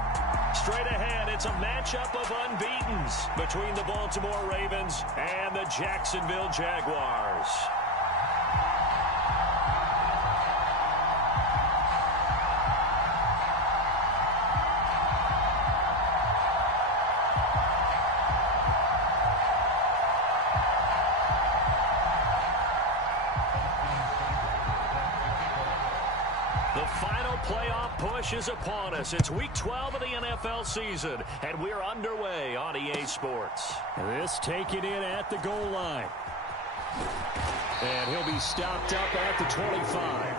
Straight ahead, it's a matchup of unbeatens between the Baltimore Ravens and the Jacksonville Jaguars. The final playoff push is upon us. It's week 12 of the NFL season, and we're underway on EA Sports. This taken in at the goal line. And he'll be stopped up at the 25.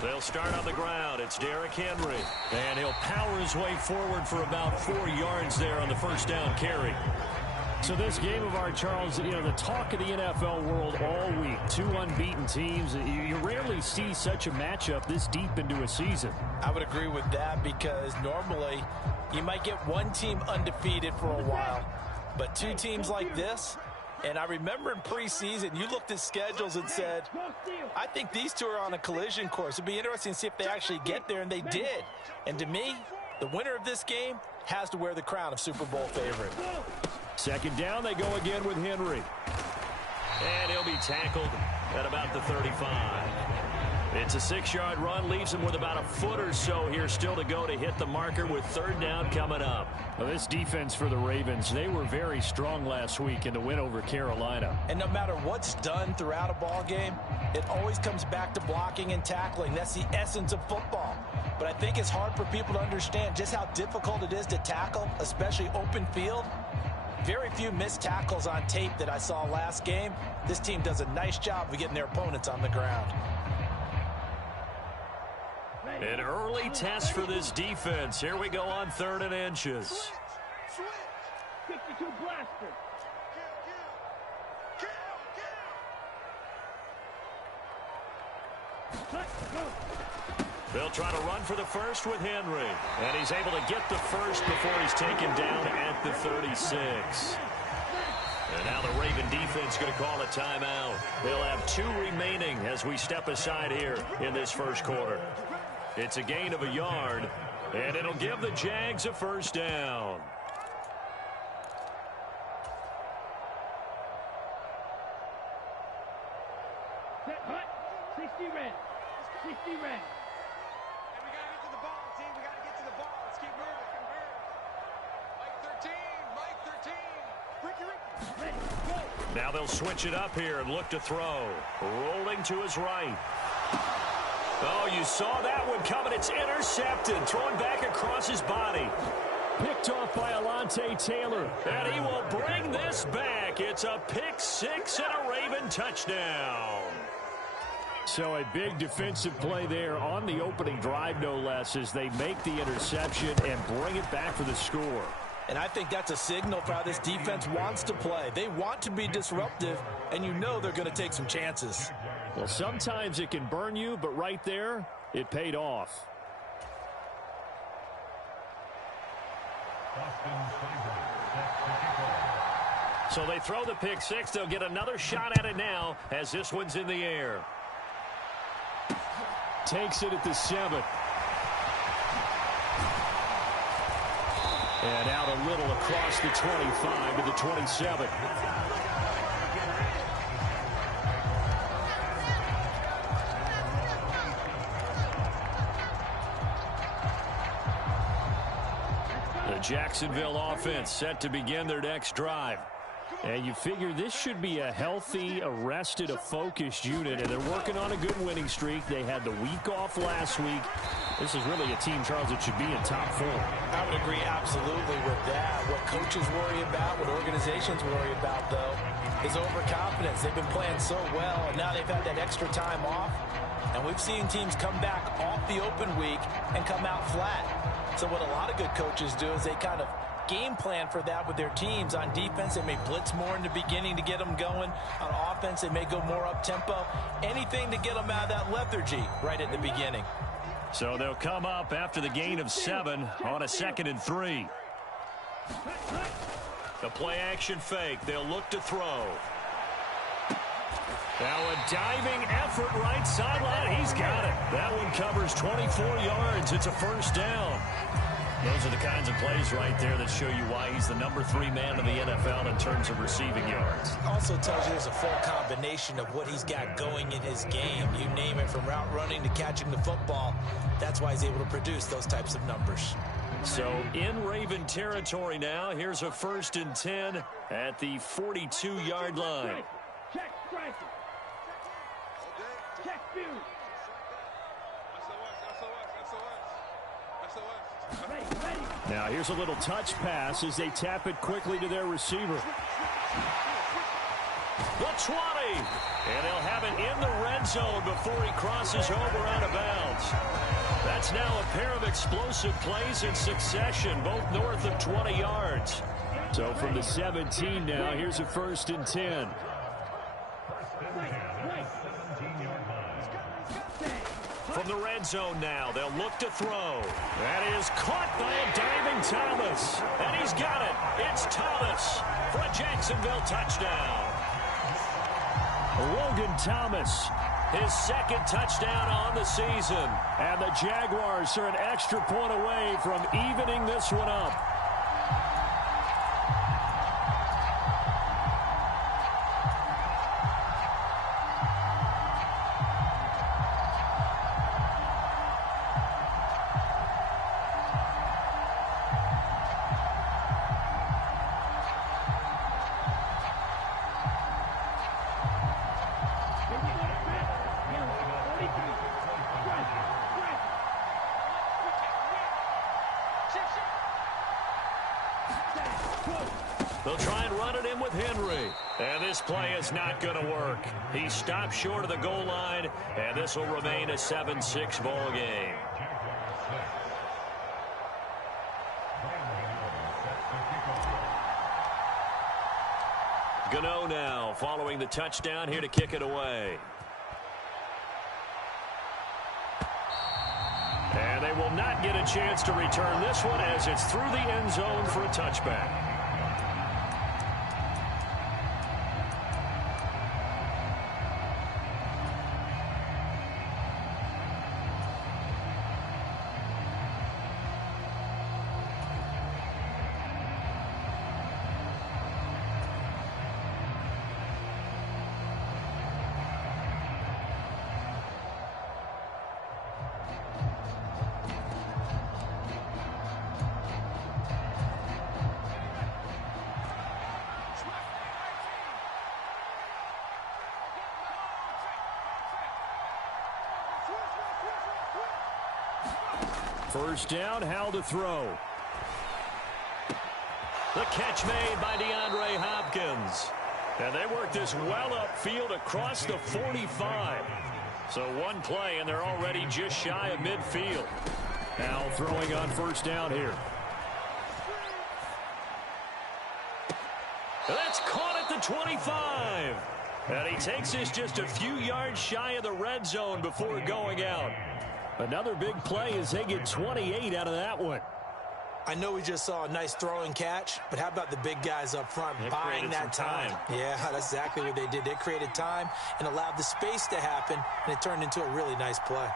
They'll start on the ground. It's Derrick Henry. And he'll power his way forward for about 4 yards there on the first down carry. So this game of art, Charles, you know, the talk of the NFL world all week. Two unbeaten teams. You rarely see such a matchup this deep into a season. I would agree with that because normally you might get one team undefeated for a while. But two teams like this, and I remember in preseason, you looked at schedules and said, I think these two are on a collision course. It'd be interesting to see if they actually get there, and they did. And to me, the winner of this game has to wear the crown of Super Bowl favorite. Second down, they go again with Henry. And he'll be tackled at about the 35. It's a 6-yard run, leaves him with about a foot or so here still to go to hit the marker with third down coming up. Well, this defense for the Ravens, they were very strong last week in the win over Carolina. And no matter what's done throughout a ball game, it always comes back to blocking and tackling. That's the essence of football. But I think it's hard for people to understand just how difficult it is to tackle, especially open field. Very few missed tackles on tape that I saw last game. This team does a nice job of getting their opponents on the ground. An early test for this defense. Here we go on 3rd and inches. They'll try to run for the first with Henry. And he's able to get the first before he's taken down at the 36. And now the Raven defense going to call a timeout. They'll have 2 remaining as we step aside here in this first quarter. It's a gain of a yard, and it'll give the Jags a first down. Set hut, 60 red. 60 red. And we got to get to the ball, team. We got to get to the ball. Let's keep moving. Mike 13. Ricky. Ready, go. Now they'll switch it up here and look to throw. Rolling to his right. Oh, you saw that one coming. It's intercepted. Thrown back across his body. Picked off by Alontae Taylor. And he will bring this back. It's a pick 6 and a Raven touchdown. So a big defensive play there on the opening drive, no less, as they make the interception and bring it back for the score. And I think that's a signal for how this defense wants to play. They want to be disruptive, and you know they're going to take some chances. Well, sometimes it can burn you, but right there, it paid off. So they throw the pick 6. They'll get another shot at it now as this one's in the air. Takes it at the 7. And out a little across the 25 to the 27. The Jacksonville offense set to begin their next drive. And you figure this should be a healthy, arrested, a focused unit, and they're working on a good winning streak. They had the week off last week. This is really a team, Charles, that should be in top form. I would agree absolutely with that. What coaches worry about, what organizations worry about, though, is overconfidence. They've been playing so well, and now they've had that extra time off. And we've seen teams come back off the open week and come out flat. So what a lot of good coaches do is they kind of game plan for that with their teams. On defense, they may blitz more in the beginning to get them going. On offense, they may go more up-tempo. Anything to get them out of that lethargy right at the beginning. So they'll come up after the gain of 7 on a 2nd and 3. The play-action fake. They'll look to throw. Now a diving effort right sideline. He's got it. That one covers 24 yards. It's a first down. Those are the kinds of plays right there that show you why he's the number 3 man in the NFL in terms of receiving yards. Also tells you there's a full combination of what he's got going in his game. You name it, from route running to catching the football. That's why he's able to produce those types of numbers. So in Raven territory now, here's a 1st and 10 at the 42-yard line. Check striker. Check view. Now here's a little touch pass as they tap it quickly to their receiver. The 20. And they'll have it in the red zone before he crosses over out of bounds. That's now a pair of explosive plays in succession, both north of 20 yards. So from the 17 now, here's a 1st and 10. From the red zone now, they'll look to throw. That is caught by a diving Thomas. And he's got it. It's Thomas for a Jacksonville touchdown. Logan Thomas, his 2nd touchdown on the season. And the Jaguars are an extra point away from evening this one up. They'll try and run it in with Henry. And this play is not going to work. He stopped short of the goal line, and this will remain a 7-6 ball game. Gano now following the touchdown here to kick it away. And they will not get a chance to return this one as it's through the end zone for a touchback. First down, Howell to throw. The catch made by DeAndre Hopkins. And they work this well upfield across the 45. So one play, and they're already just shy of midfield. Howell throwing on first down here. That's caught at the 25. And he takes this just a few yards shy of the red zone before going out. Another big play as they get 28 out of that one. I know we just saw a nice throwing catch, but how about the big guys up front buying that time? Yeah, that's exactly what they did. They created time and allowed the space to happen, and it turned into a really nice play.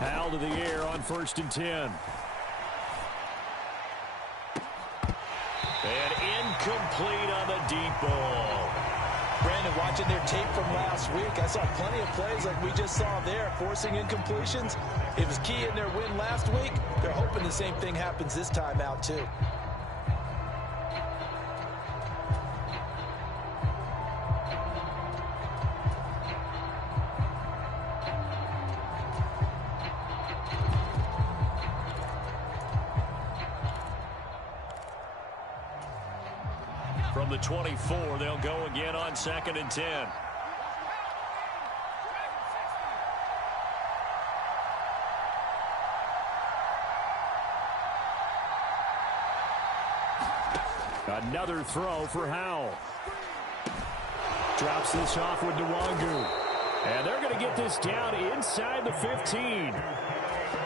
Howell to the air on 1st and 10. And incomplete on the deep ball. Brandon, watching their tape from last week, I saw plenty of plays like we just saw there, forcing incompletions. It was key in their win last week. They're hoping the same thing happens this time out, too. From the 24, they'll go again on 2nd and 10. Another throw for Howell. Drops this off with Nwangu. And they're going to get this down inside the 15.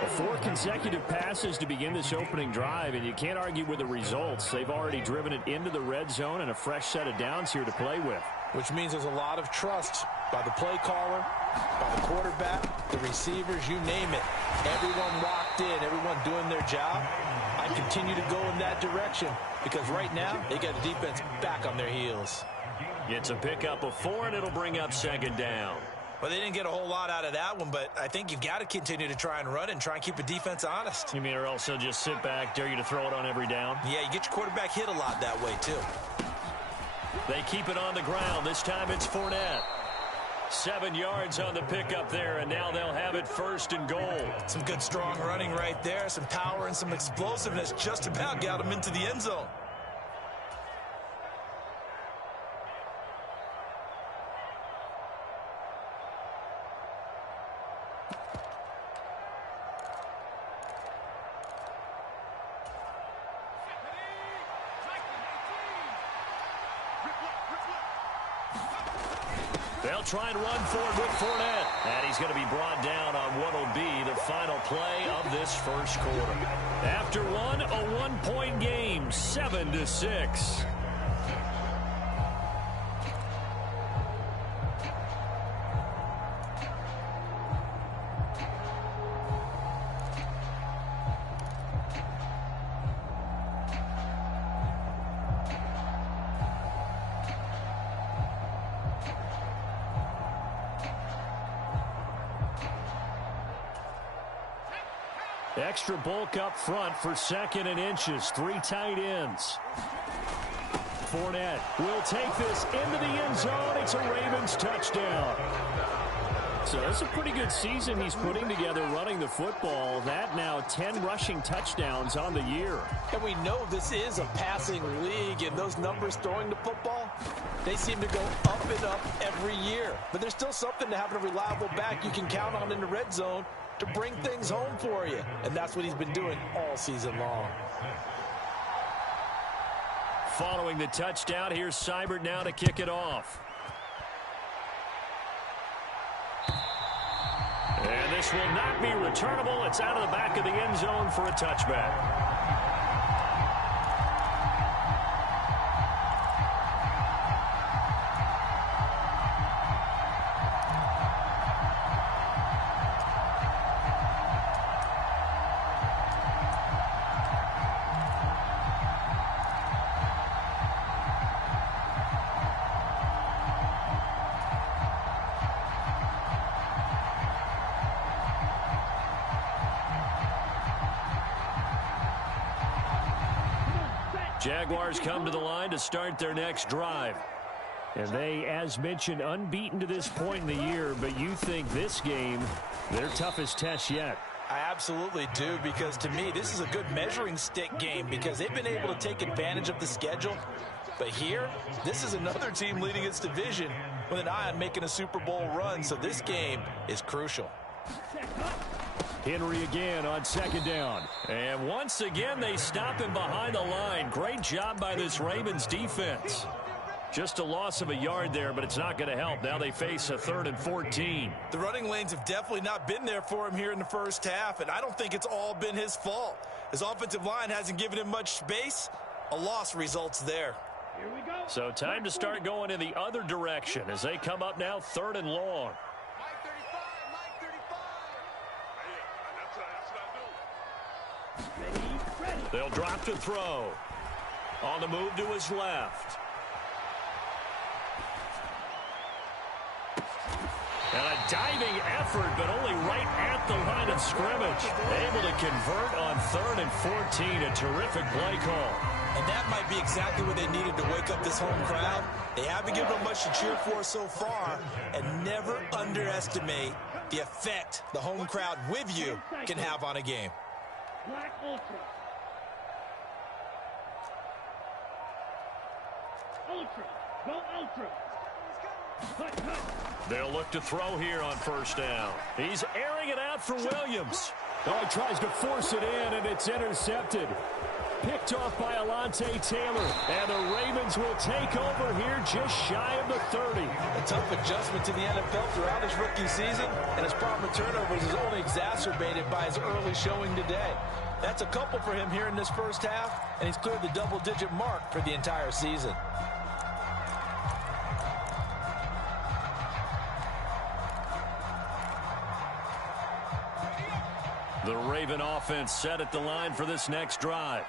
4 consecutive passes to begin this opening drive, and you can't argue with the results. They've already driven it into the red zone and a fresh set of downs here to play with. Which means there's a lot of trust by the play caller, by the quarterback, the receivers, you name it. Everyone locked in, everyone doing their job. I continue to go in that direction because right now they got the defense back on their heels. It's a pickup of 4, and it'll bring up 2nd down. Well, they didn't get a whole lot out of that one, but I think you've got to continue to try and run and try and keep the defense honest. You mean or else they'll just sit back, dare you to throw it on every down? Yeah, you get your quarterback hit a lot that way, too. They keep it on the ground. This time it's Fournette. 7 yards on the pickup there, and now they'll have it 1st and goal. Some good, strong running right there, some power and some explosiveness just about got him into the end zone. They'll try and run forward with Fournette. And he's going to be brought down on what will be the final play of this first quarter. After one, a 1-point game, 7-6. Extra bulk up front for 2nd and inches. 3 tight ends. Fournette will take this into the end zone. It's a Ravens touchdown. So it's a pretty good season he's putting together running the football. That now 10 rushing touchdowns on the year. And we know this is a passing league, and those numbers throwing the football, they seem to go up and up every year. But there's still something to having a reliable back you can count on in the red zone to bring things home for you. And that's what he's been doing all season long. Following the touchdown, here's Seibert now to kick it off. And this will not be returnable. It's out of the back of the end zone for a touchback. Jaguars come to the line to start their next drive. And they, as mentioned, unbeaten to this point in the year, but you think this game, their toughest test yet. I absolutely do, because to me, this is a good measuring stick game because they've been able to take advantage of the schedule. But here, this is another team leading its division with an eye on making a Super Bowl run, so this game is crucial. Henry again on 2nd down. And once again, they stop him behind the line. Great job by this Ravens defense. Just a loss of a yard there, but it's not going to help. Now they face a 3rd and 14. The running lanes have definitely not been there for him here in the first half, and I don't think it's all been his fault. His offensive line hasn't given him much space. A loss results there. Here we go. So time to start going in the other direction as they come up now 3rd and long. They'll drop to throw. On the move to his left. And a diving effort, but only right at the line of scrimmage. Able to convert on 3rd and 14. A terrific play call. And that might be exactly what they needed to wake up this home crowd. They haven't given them much to cheer for so far. And never underestimate the effect the home crowd with you can have on a game. Black Ultra. Ultra. Go Ultra. Cut, cut. They'll look to throw here on 1st down. He's airing it out for Williams. Oh, he tries to force it in, and it's intercepted. Picked off by Alontae Taylor. And the Ravens will take over here just shy of the 30. A tough adjustment to the NFL throughout his rookie season, and his problem with turnovers is only exacerbated by his early showing today. That's a couple for him here in this first half, and he's cleared the double-digit mark for the entire season. The Raven offense set at the line for this next drive.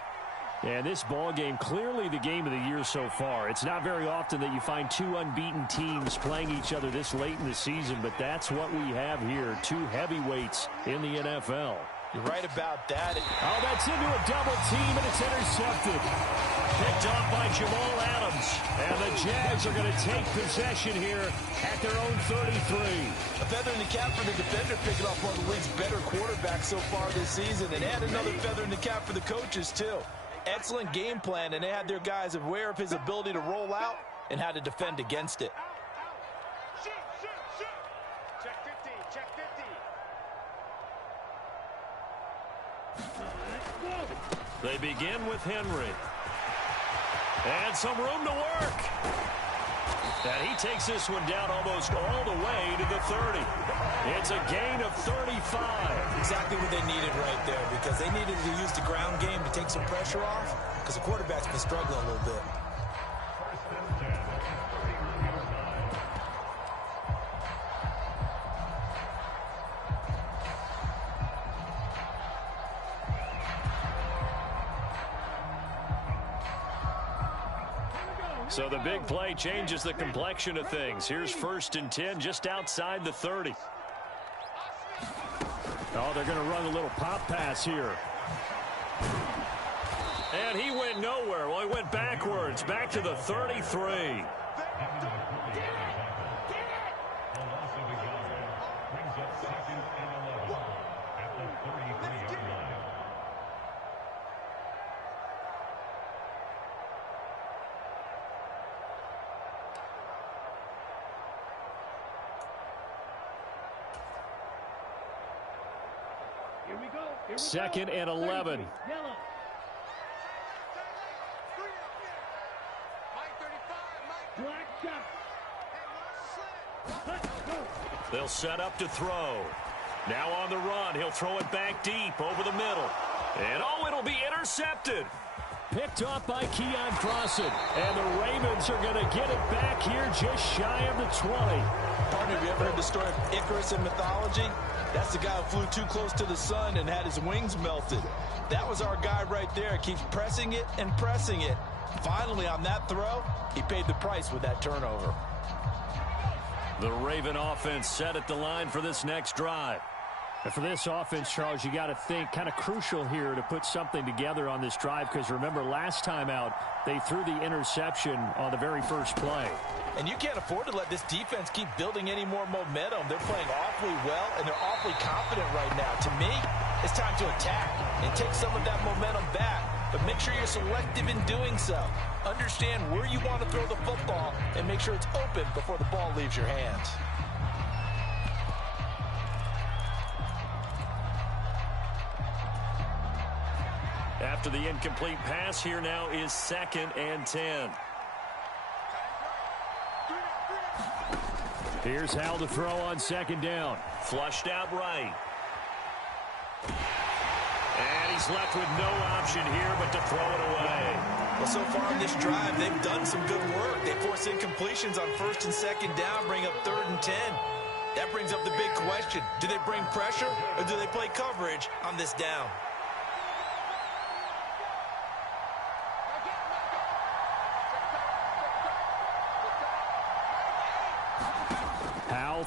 And this ball game, clearly the game of the year so far. It's not very often that you find two unbeaten teams playing each other this late in the season, but that's what we have here. Two heavyweights in the NFL. You're right about that. Oh, that's into a double team, and it's intercepted. Picked off by Jamal Adams. And the Jags are going to take possession here at their own 33. A feather in the cap for the defender, picking off one of the league's better quarterbacks so far this season. And add another feather in the cap for the coaches, too. Excellent game plan, and they had their guys aware of his ability to roll out and how to defend against it. Shoot, shoot, shoot. Check 50, check 50. They begin with Henry. And some room to work. And he takes this one down almost all the way to the 30. It's a gain of 35. Exactly what they needed right there, because they needed to use the ground game to take some pressure off, because the quarterback's been struggling a little bit. So the big play changes the complexion of things. Here's 1st and 10 just outside the 30. Oh, they're going to run a little pop pass here. And he went nowhere. Well, he went backwards, back to the 33. Here we go. Here we 2nd go. and 11. Yellow. Black shot. Cut, go. They'll set up to throw. Now on the run, he'll throw it back deep over the middle. And oh, it'll be intercepted. Picked off by Keon Crossan. And the Ravens are going to get it back here just shy of the 20. Partner, have you ever heard the story of Icarus in mythology? That's the guy who flew too close to the sun and had his wings melted. That was our guy right there. Keeps pressing it and pressing it. Finally, on that throw, he paid the price with that turnover. The Raven offense set at the line for this next drive. And for this offense, Charles, you got to think kind of crucial here to put something together on this drive, because remember, last time out, they threw the interception on the very first play. And you can't afford to let this defense keep building any more momentum. They're playing awfully well, and they're awfully confident right now. To me, it's time to attack and take some of that momentum back. But make sure you're selective in doing so. Understand where you want to throw the football and make sure it's open before the ball leaves your hands. After the incomplete pass, here now is 2nd and 10. Here's Hal to throw on 2nd down. Flushed out right. And he's left with no option here but to throw it away. Well, so far on this drive, they've done some good work. They force incompletions on 1st and 2nd down, bring up 3rd and 10. That brings up the big question. Do they bring pressure or do they play coverage on this down?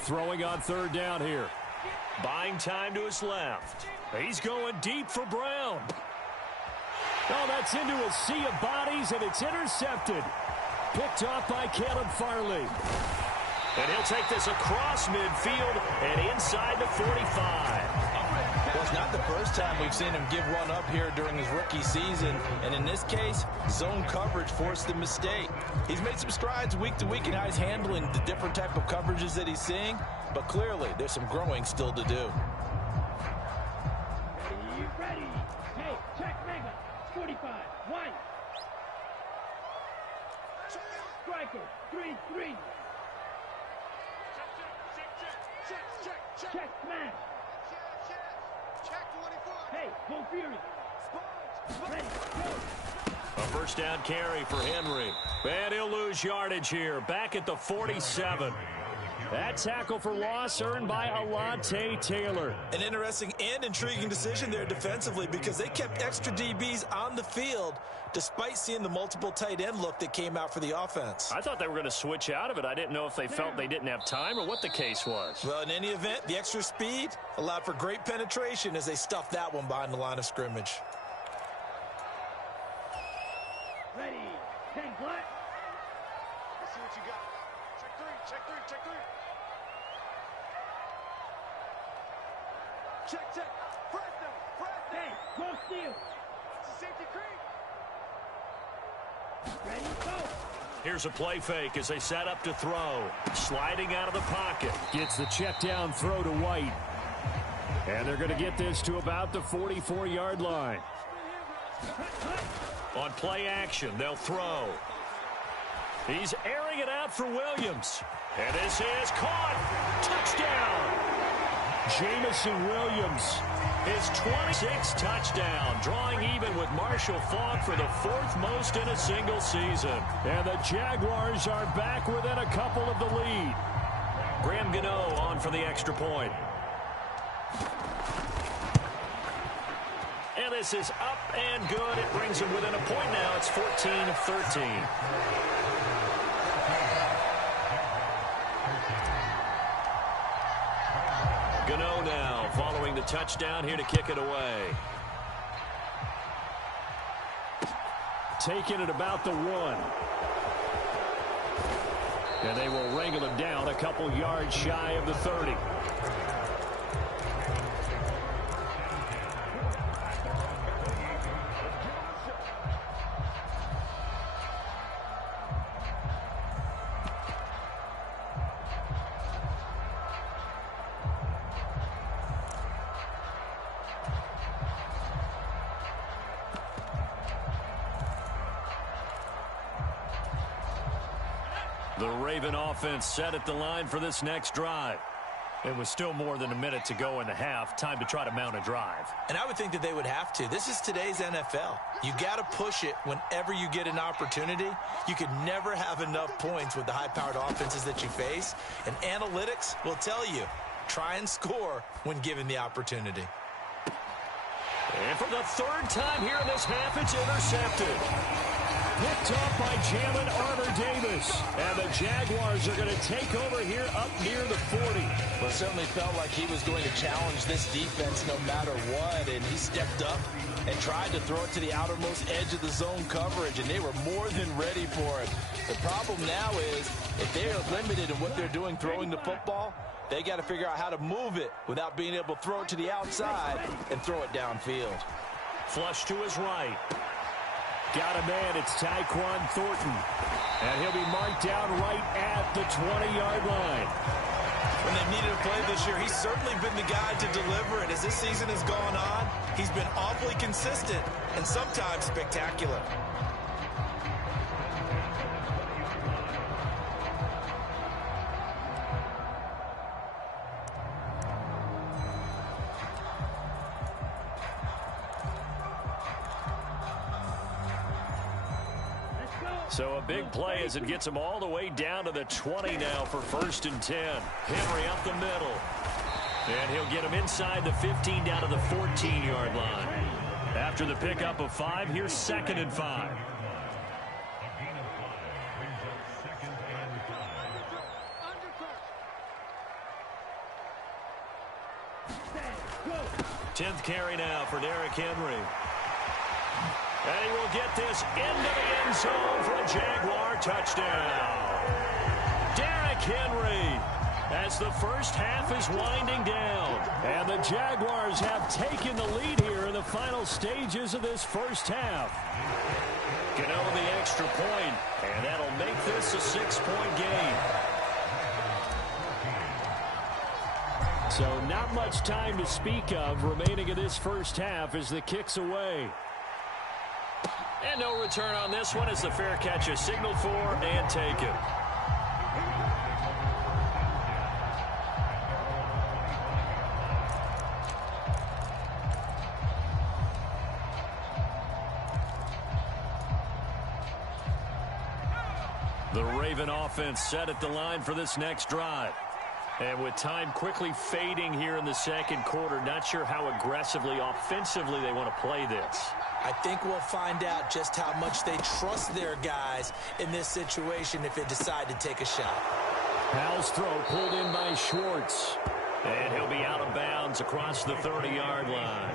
throwing on third down here. Buying time to his left. He's going deep for Brown. Oh, that's into a sea of bodies, and it's intercepted. Picked off by Caleb Farley. And he'll take this across midfield and inside the 45. Well, it's not the first time we've seen him give one up here during his rookie season. And in this case, zone coverage forced the mistake. He's made some strides week to week in how he's handling the different type of coverages that he's seeing. But clearly, there's some growing still to do. Ready. Hey, check mega. 45. 1. Striker. 3-3. Check smash. Check 24. Hey, go Fury. Ready, go. A first down carry for Henry. And he'll lose yardage here. Back at the 47. That tackle for loss earned by Alontae Taylor. An interesting and intriguing decision there defensively because they kept extra DBs on the field despite seeing the multiple tight end look that came out for the offense. I thought they were going to switch out of it. I didn't know if they felt they didn't have time or what the case was. Well, in any event, the extra speed allowed for great penetration as they stuffed that one behind the line of scrimmage. Ready. 10 black. Let's see what you got. Check 3. Check 3. Check 3. Check. First down. Hey, go steal. It's a safety creep. Ready, go. Here's a play fake as they set up to throw. Sliding out of the pocket. Gets the check down throw to White. And they're going to get this to about the 44-yard line. On play action, they'll throw. He's airing it out for Williams. And this is caught. Touchdown. Jamison Williams. His 26th touchdown, drawing even with Marshall Faulk for the 4th most in a single season. And the Jaguars are back within a couple of the lead. Graham Gano on for the extra point. And this is up and good. It brings him within a point now. It's 14-13. Gano now following the touchdown here to kick it away. Taking it about the 1. And they will wrangle him down a couple yards shy of the 30. The Raven offense set at the line for this next drive. It was still more than a minute to go in the half. Time to try to mount a drive. And I would think that they would have to. This is today's NFL. You got to push it whenever you get an opportunity. You could never have enough points with the high-powered offenses that you face. And analytics will tell you, try and score when given the opportunity. And for the 3rd time here in this half, it's intercepted. Picked off by Jalen Armour-Davis. And the Jaguars are going to take over here up near the 40. Well, it certainly felt like he was going to challenge this defense no matter what. And he stepped up and tried to throw it to the outermost edge of the zone coverage. And they were more than ready for it. The problem now is if they are limited in what they're doing throwing the football, they got to figure out how to move it without being able to throw it to the outside and throw it downfield. Flush to his right. Got a man, it's Tyquan Thornton. And he'll be marked down right at the 20-yard line. When they've needed a play this year, he's certainly been the guy to deliver. And as this season has gone on, he's been awfully consistent and sometimes spectacular. So a big play as it gets him all the way down to the 20 now for 1st and 10. Henry up the middle. And he'll get him inside the 15 down to the 14-yard line. After the pickup of 5, here's 2nd and 5. Go. 10th carry now for Derrick Henry. And he will get this into the end zone for a Jaguar touchdown. Derrick Henry, as the first half is winding down. And the Jaguars have taken the lead here in the final stages of this first half. Gano the extra point, and that'll make this a 6-point game. So not much time to speak of remaining in this first half as the kick's away. And no return on this one as the fair catch is signaled for and taken. The Raven offense set at the line for this next drive. And with time quickly fading here in the second quarter, not sure how aggressively, offensively they want to play this. I think we'll find out just how much they trust their guys in this situation if they decide to take a shot. Powell's throw pulled in by Schwartz. And he'll be out of bounds across the 30-yard line.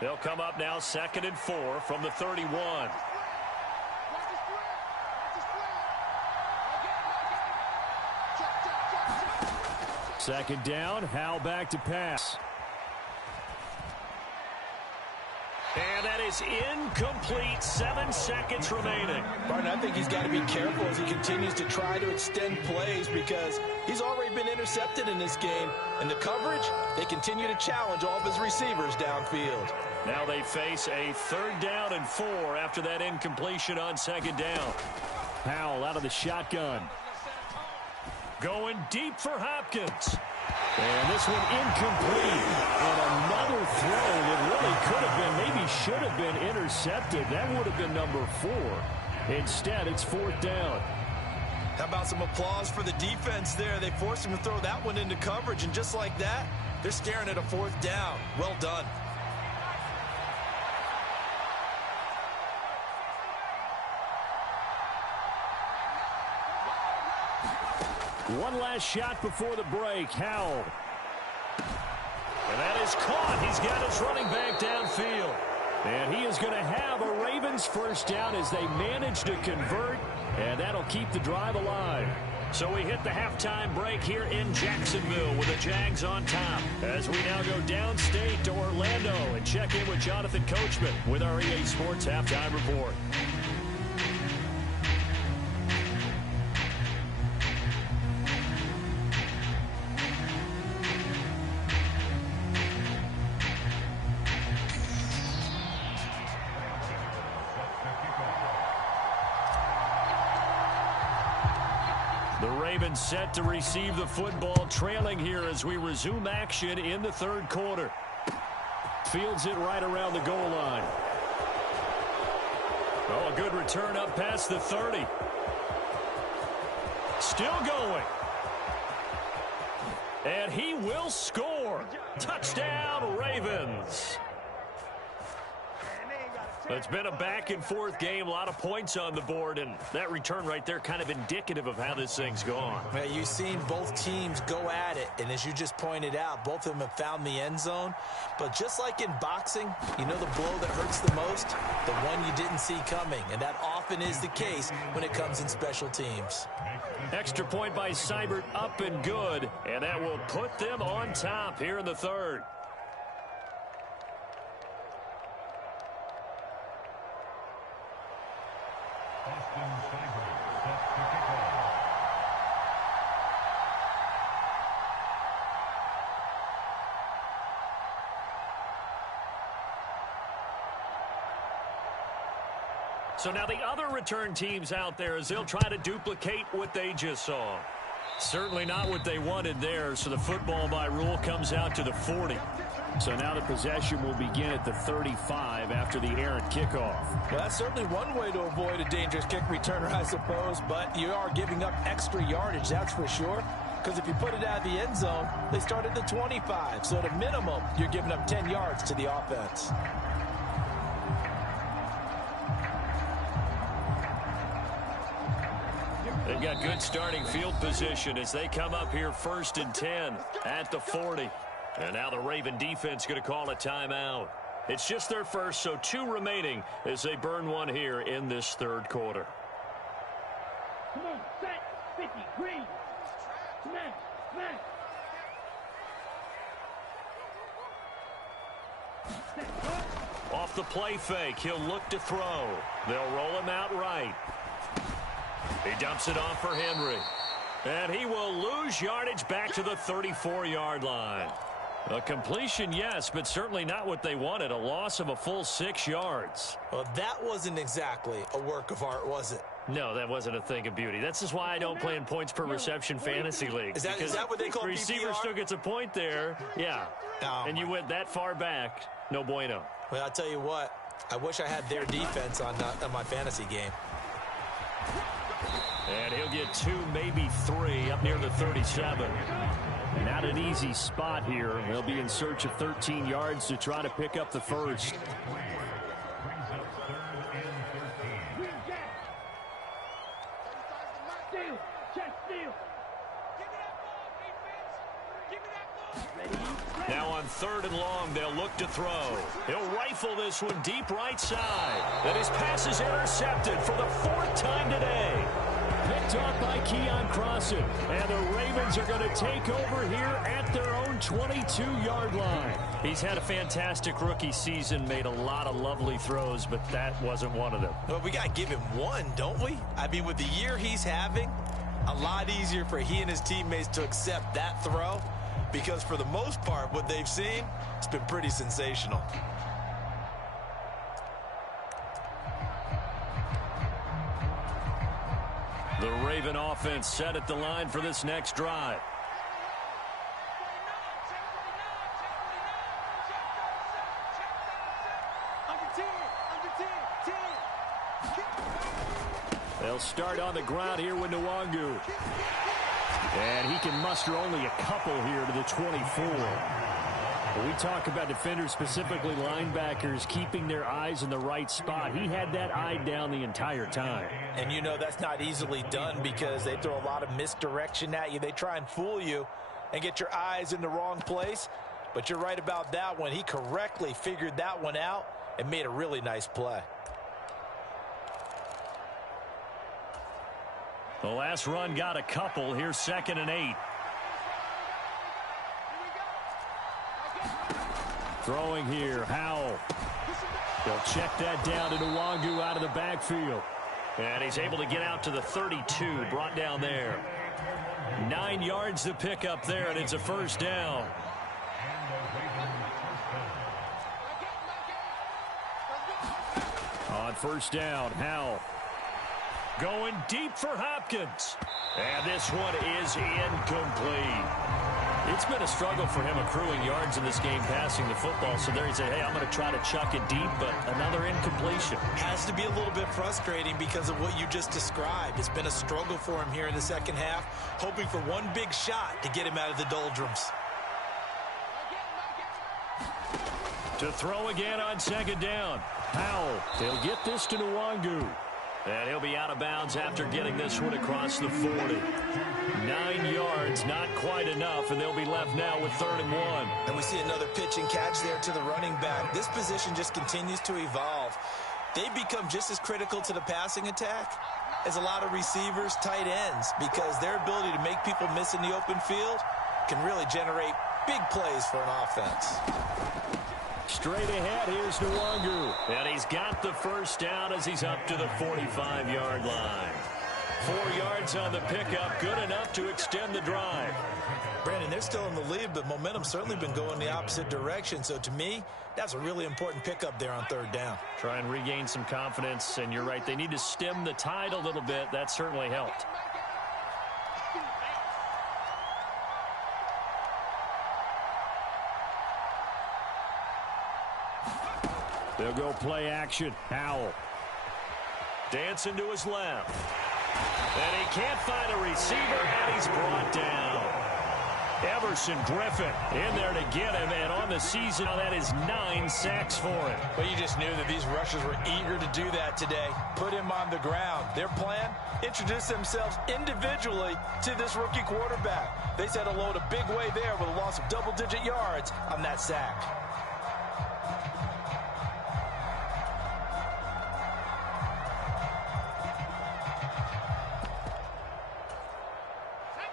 They'll come up now 2nd and 4 from the 31. Second down, Howell back to pass. And that is incomplete. 7 seconds remaining. Martin, I think he's got to be careful as he continues to try to extend plays because he's already been intercepted in this game. And the coverage, they continue to challenge all of his receivers downfield. Now they face a 3rd down and 4 after that incompletion on 2nd down. Howell out of the shotgun. Going deep for Hopkins. And this one incomplete. And another throw that really could have been, maybe should have been intercepted. That would have been number 4. Instead, it's 4th down. How about some applause for the defense there? They forced him to throw that one into coverage, and just like that, they're staring at a 4th down. Well done. One last shot before the break. Howell. And that is caught. He's got his running back downfield. And he is going to have a Ravens first down as they manage to convert. And that'll keep the drive alive. So we hit the halftime break here in Jacksonville with the Jags on top. As we now go downstate to Orlando and check in with Jonathan Coachman with our EA Sports Halftime Report. Set to receive the football, trailing here as we resume action in the 3rd quarter. Fields it right around the goal line. Oh, a good return up past the 30. Still going. And he will score. Touchdown, Ravens. It's been a back-and-forth game, a lot of points on the board, and that return right there kind of indicative of how this thing's gone. Well, you've seen both teams go at it, and as you just pointed out, both of them have found the end zone. But just like in boxing, you know the blow that hurts the most? The one you didn't see coming, and that often is the case when it comes in special teams. Extra point by Seibert, up and good, and that will put them on top here in the 3rd. So now the other return teams out there as they'll try to duplicate what they just saw. Certainly not what they wanted there, so the football by rule comes out to the 40. So now the possession will begin at the 35 after the errant kickoff. Well, that's certainly one way to avoid a dangerous kick returner, I suppose, but you are giving up extra yardage, that's for sure. Because if you put it out of the end zone, they start at the 25. So at a minimum, you're giving up 10 yards to the offense. They've got good starting field position as they come up here 1st and 10 at the 40. And now the Raven defense going to call a timeout. It's just their first, so 2 remaining as they burn one here in this 3rd quarter. Come on, set, 50, green. Smash, smash. Set, go. Off the play fake, he'll look to throw. They'll roll him out right. He dumps it off for Henry. And he will lose yardage back to the 34-yard line. A completion, yes, but certainly not what they wanted. A loss of a full 6 yards. Well, that wasn't exactly a work of art, was it? No, that wasn't a thing of beauty. That's just why I don't play in points per reception fantasy leagues. Is that what they call the receiver PPR? still gets a point there. Yeah. Oh, and you went that far back. No bueno. Well, I'll tell you what. I wish I had their defense on my fantasy game. And he'll get 2, maybe 3 up near the 37. Not an easy spot here. They'll be in search of 13 yards to try to pick up the first. Steal, chest steal. Now on 3rd and long, they'll look to throw. He'll rifle this one deep right side. And his pass is intercepted for the 4th time today. Picked off by Keon Crossan. And the Ravens are going to take over here at their own 22-yard line. He's had a fantastic rookie season, made a lot of lovely throws, but that wasn't one of them. Well, we got to give him one, don't we? I mean, with the year he's having, a lot easier for he and his teammates to accept that throw, because for the most part, what they've seen, it's been pretty sensational. The Raven offense set at the line for this next drive. They'll start on the ground here with Nwangu. And he can muster only a couple here to the 24. When we talk about defenders, specifically linebackers, keeping their eyes in the right spot, he had that eye down the entire time. And you know that's not easily done because they throw a lot of misdirection at you. They try and fool you and get your eyes in the wrong place. But you're right about that one. He correctly figured that one out and made a really nice play. The last run got a couple. Here's 2nd and 8. Throwing here, Howell. They'll check that down to Nwangu out of the backfield. And he's able to get out to the 32, brought down there. 9 yards to pick up there, and it's a 1st down. On 1st down, Howell. Going deep for Hopkins. And this one is incomplete. It's been a struggle for him accruing yards in this game passing the football. So there he said, hey, I'm going to try to chuck it deep, but another incompletion. Has to be a little bit frustrating because of what you just described. It's been a struggle for him here in the 2nd half, hoping for one big shot to get him out of the doldrums. To throw again on 2nd down. Howell, they'll get this to Nwangu. And he'll be out of bounds after getting this one across the 40. 9 yards, not quite enough, and they'll be left now with 3rd and 1. And we see another pitch and catch there to the running back. This position just continues to evolve. They become just as critical to the passing attack as a lot of receivers, tight ends, because their ability to make people miss in the open field can really generate big plays for an offense. Straight ahead, here's Nwangu. And he's got the 1st down as he's up to the 45-yard line. 4 yards on the pickup, good enough to extend the drive. Brandon, they're still in the lead, but momentum's certainly been going the opposite direction. So to me, that's a really important pickup there on 3rd down. Try and regain some confidence, and you're right, they need to stem the tide a little bit. That certainly helped. They'll go play action. Howell. Dancing to his left. And he can't find a receiver, and he's brought down. Everson Griffin in there to get him, and on the season, that is 9 sacks for him. Well, you just knew that these rushers were eager to do that today. Put him on the ground. Their plan, introduce themselves individually to this rookie quarterback. They said hello to Big Way there with a loss of double-digit yards on that sack.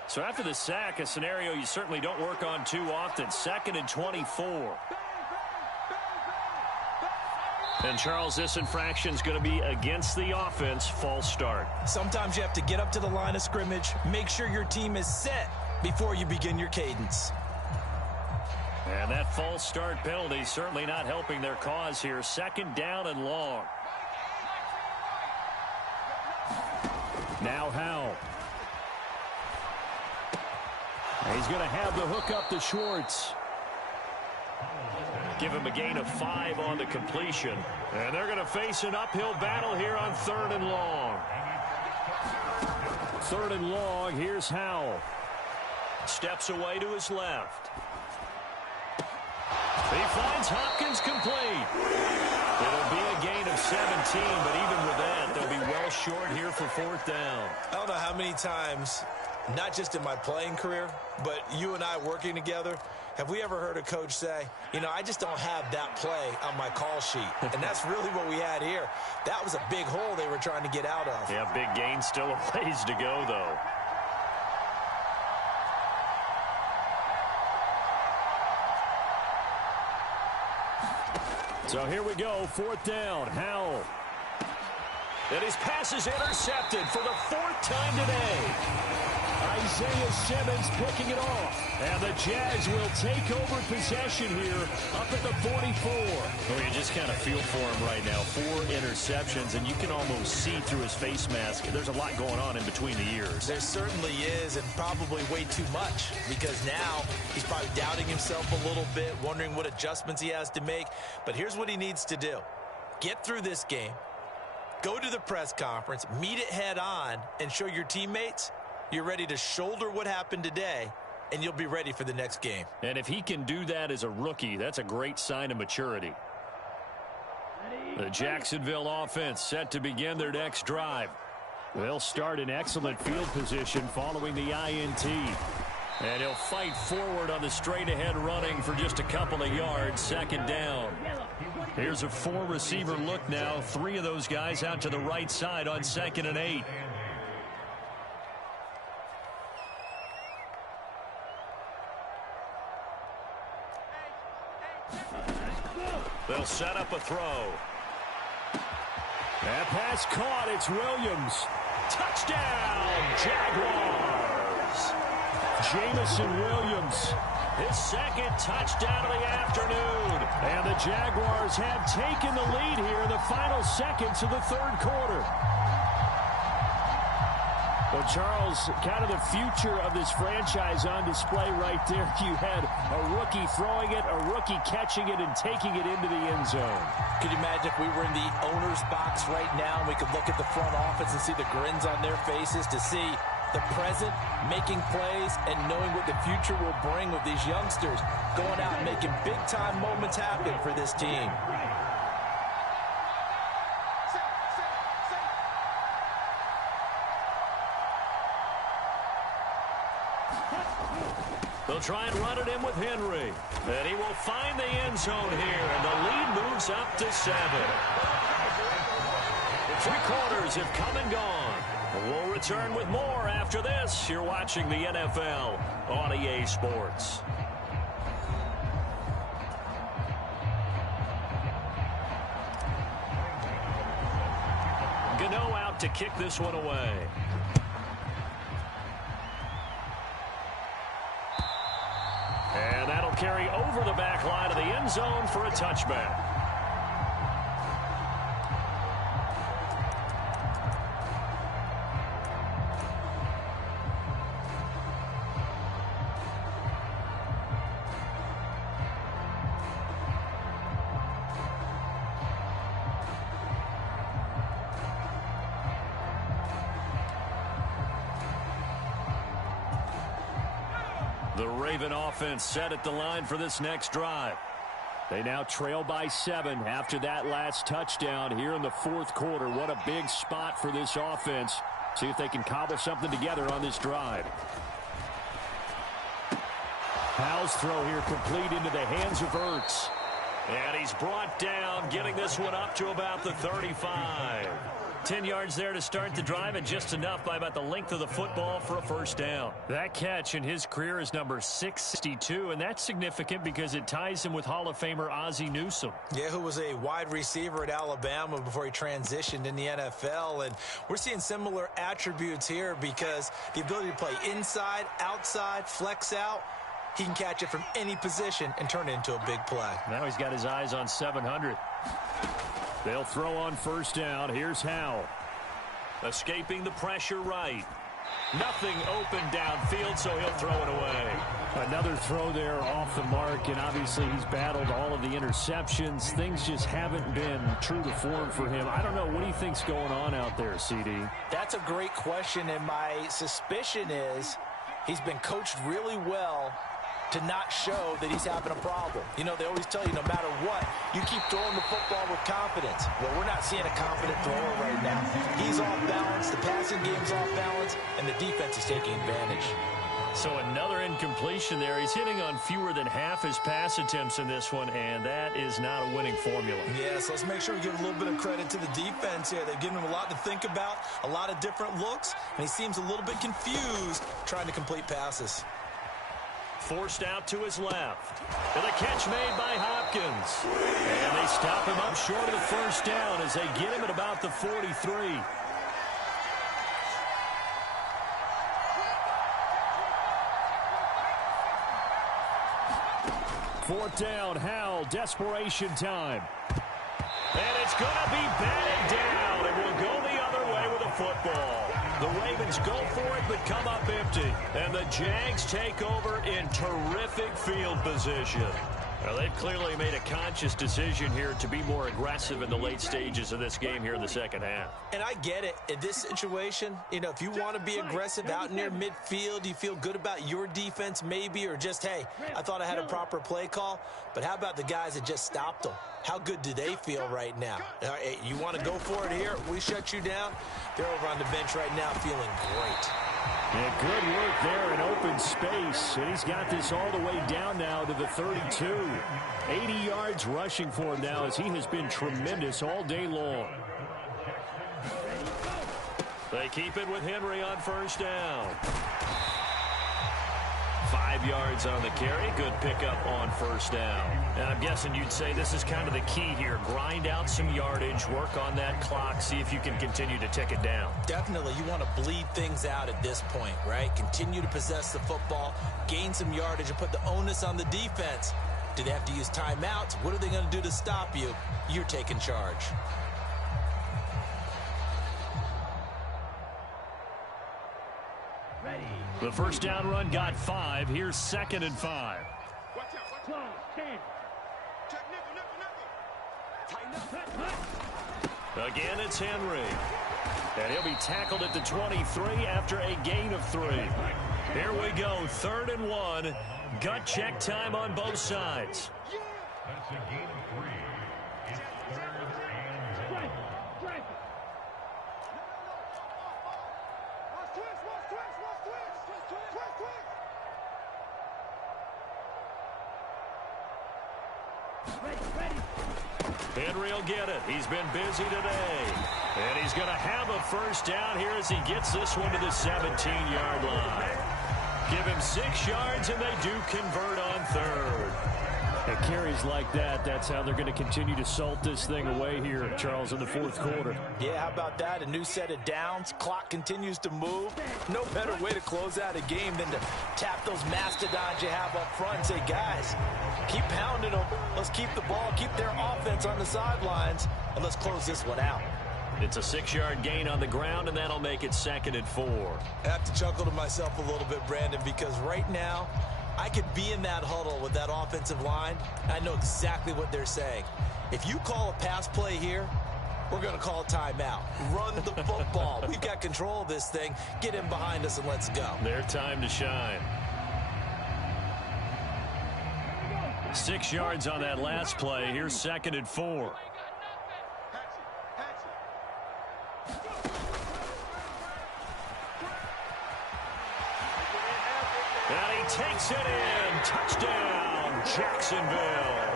So after the sack, a scenario you certainly don't work on too often. 2nd and 24. And Charles, this infraction is going to be against the offense. False start. Sometimes you have to get up to the line of scrimmage, make sure your team is set before you begin your cadence. And that false start penalty certainly not helping their cause here. 2nd down and long. Now Howell. He's going to have the hook up to Schwartz. Give him a gain of 5 on the completion. And they're going to face an uphill battle here on 3rd and long. 3rd and long, here's Howell. Steps away to his left. He finds Hopkins complete. It'll be a gain of 17, but even with that, they'll be well short here for 4th down. I don't know how many times, not just in my playing career, but you and I working together, have we ever heard a coach say, you know, I just don't have that play on my call sheet. And that's really what we had here. That was a big hole they were trying to get out of. Yeah, big gain, still a ways to go, though. So here we go, 4th down, Howell. And his pass is intercepted for the 4th time today. Isaiah Simmons picking it off. And the Jags will take over possession here up at the 44. Well, you just kind of feel for him right now. 4 interceptions, and you can almost see through his face mask. There's a lot going on in between the ears. There certainly is, and probably way too much, because now he's probably doubting himself a little bit, wondering what adjustments he has to make. But here's what he needs to do. Get through this game, go to the press conference, meet it head on, and show your teammates you're ready to shoulder what happened today, and you'll be ready for the next game. And if he can do that as a rookie, that's a great sign of maturity. The Jacksonville offense set to begin their next drive. They'll start in excellent field position following the INT. And he'll fight forward on the straight-ahead running for just a couple of yards. 2nd down. Here's a 4-receiver look now. 3 of those guys out to the right side on 2nd and 8. They'll set up a throw. That pass caught. It's Williams. Touchdown, Jaguars. Jamison Williams, his 2nd touchdown of the afternoon. And the Jaguars have taken the lead here in the final seconds of the 3rd quarter. Well, Charles, kind of the future of this franchise on display right there. You had a rookie throwing it, a rookie catching it, and taking it into the end zone. Could you imagine if we were in the owner's box right now and we could look at the front office and see the grins on their faces, to see the present making plays and knowing what the future will bring with these youngsters going out and making big-time moments happen for this team. They'll try and run it in with Henry. And he will find the end zone here, and the lead moves up to 7. 3 quarters have come and gone. We'll return with more after this. You're watching the NFL on EA Sports. Gano out to kick this one away. And that'll carry over the back line of the end zone for a touchback. The The Raven offense set at the line for this next drive. They now trail by 7 after that last touchdown here in the fourth quarter. What a big spot for this offense. See if they can cobble something together on this drive. Howell's throw here complete into the hands of Ertz. And he's brought down, getting this one up to about the 35. 10 yards there to start the drive, and just enough by about the length of the football for a first down. That catch in his career is number 662, and that's significant because it ties him with Hall of Famer Ozzie Newsome. Yeah, who was a wide receiver at Alabama before he transitioned in the NFL. And we're seeing similar attributes here because the ability to play inside, outside, flex out, he can catch it from any position and turn it into a big play. Now he's got his eyes on 700. They'll throw on first down. Here's Howell. Escaping the pressure right. Nothing open downfield, so he'll throw it away. Another throw there off the mark, and obviously he's battled all of the interceptions. Things just haven't been true to form for him. I don't know. What do you think's going on out there, CD? That's a great question, and my suspicion is he's been coached really well to not show that he's having a problem. You know, they always tell you no matter what, you keep throwing the football with confidence. Well, we're not seeing a confident thrower right now. He's off balance, the passing game's off balance, and the defense is taking advantage. So another incompletion there. He's hitting on fewer than half his pass attempts in this one, and that is not a winning formula. Yeah, so let's make sure we give a little bit of credit to the defense here. They've given him a lot to think about, a lot of different looks, and he seems a little bit confused trying to complete passes. Forced out to his left. And a catch made by Hopkins. And they stop him up short of the first down as they get him at about the 43. Fourth down, Howell, desperation time. And it's going to be batted down, and will go the other way with the football. The Ravens go for it, but come up empty. And the Jags take over in terrific field position. Well, they've clearly made a conscious decision here to be more aggressive in the late stages of this game here in the second half. And I get it. In this situation, you know, if you want to be aggressive out near midfield, you feel good about your defense maybe, or just, hey, I thought I had a proper play call. But how about the guys that just stopped them? How good do they feel right now? Hey, you want to go for it here? We shut you down? They're over on the bench right now feeling great. Yeah, good work there in open space. And he's got this all the way down now to the 32. 80 yards rushing for him now as he has been tremendous all day long. They keep it with Henry on first down. 5 yards on the carry. Good pickup on first down. And I'm guessing you'd say this is kind of the key here. Grind out some yardage, work on that clock, see if you can continue to tick it down. Definitely. You want to bleed things out at this point, right? Continue to possess the football, gain some yardage, and put the onus on the defense. Do they have to use timeouts? What are they going to do to stop you? You're taking charge. The first down run got 5. Here's 2nd and 5. Watch out. 10. Check nipple. Again, it's Henry. And he'll be tackled at the 23 after a gain of 3. Here we go, 3rd and 1. Gut check time on both sides. That's a gain of 3. It's 3rd and 1. Henry will get it. He's been busy today. And he's going to have a first down here as he gets this one to the 17-yard line. Give him 6 yards, and they do convert on 3rd. At carries like that, that's how they're going to continue to salt this thing away here, Charles, in the fourth quarter. Yeah, how about that? A new set of downs. Clock continues to move. No better way to close out a game than to tap those mastodons you have up front and say, guys, keep pounding them. Let's keep the ball, keep their offense on the sidelines, and let's close this one out. It's a 6-yard gain on the ground, and that'll make it 2nd and 4. I have to chuckle to myself a little bit, Brandon, because right now, I could be in that huddle with that offensive line. I know exactly what they're saying. If you call a pass play here, we're going to call a timeout. Run the football. We've got control of this thing. Get in behind us and let's go. Their time to shine. 6 yards on that last play. Here's 2nd and 4. And he takes it in. Touchdown, Jacksonville.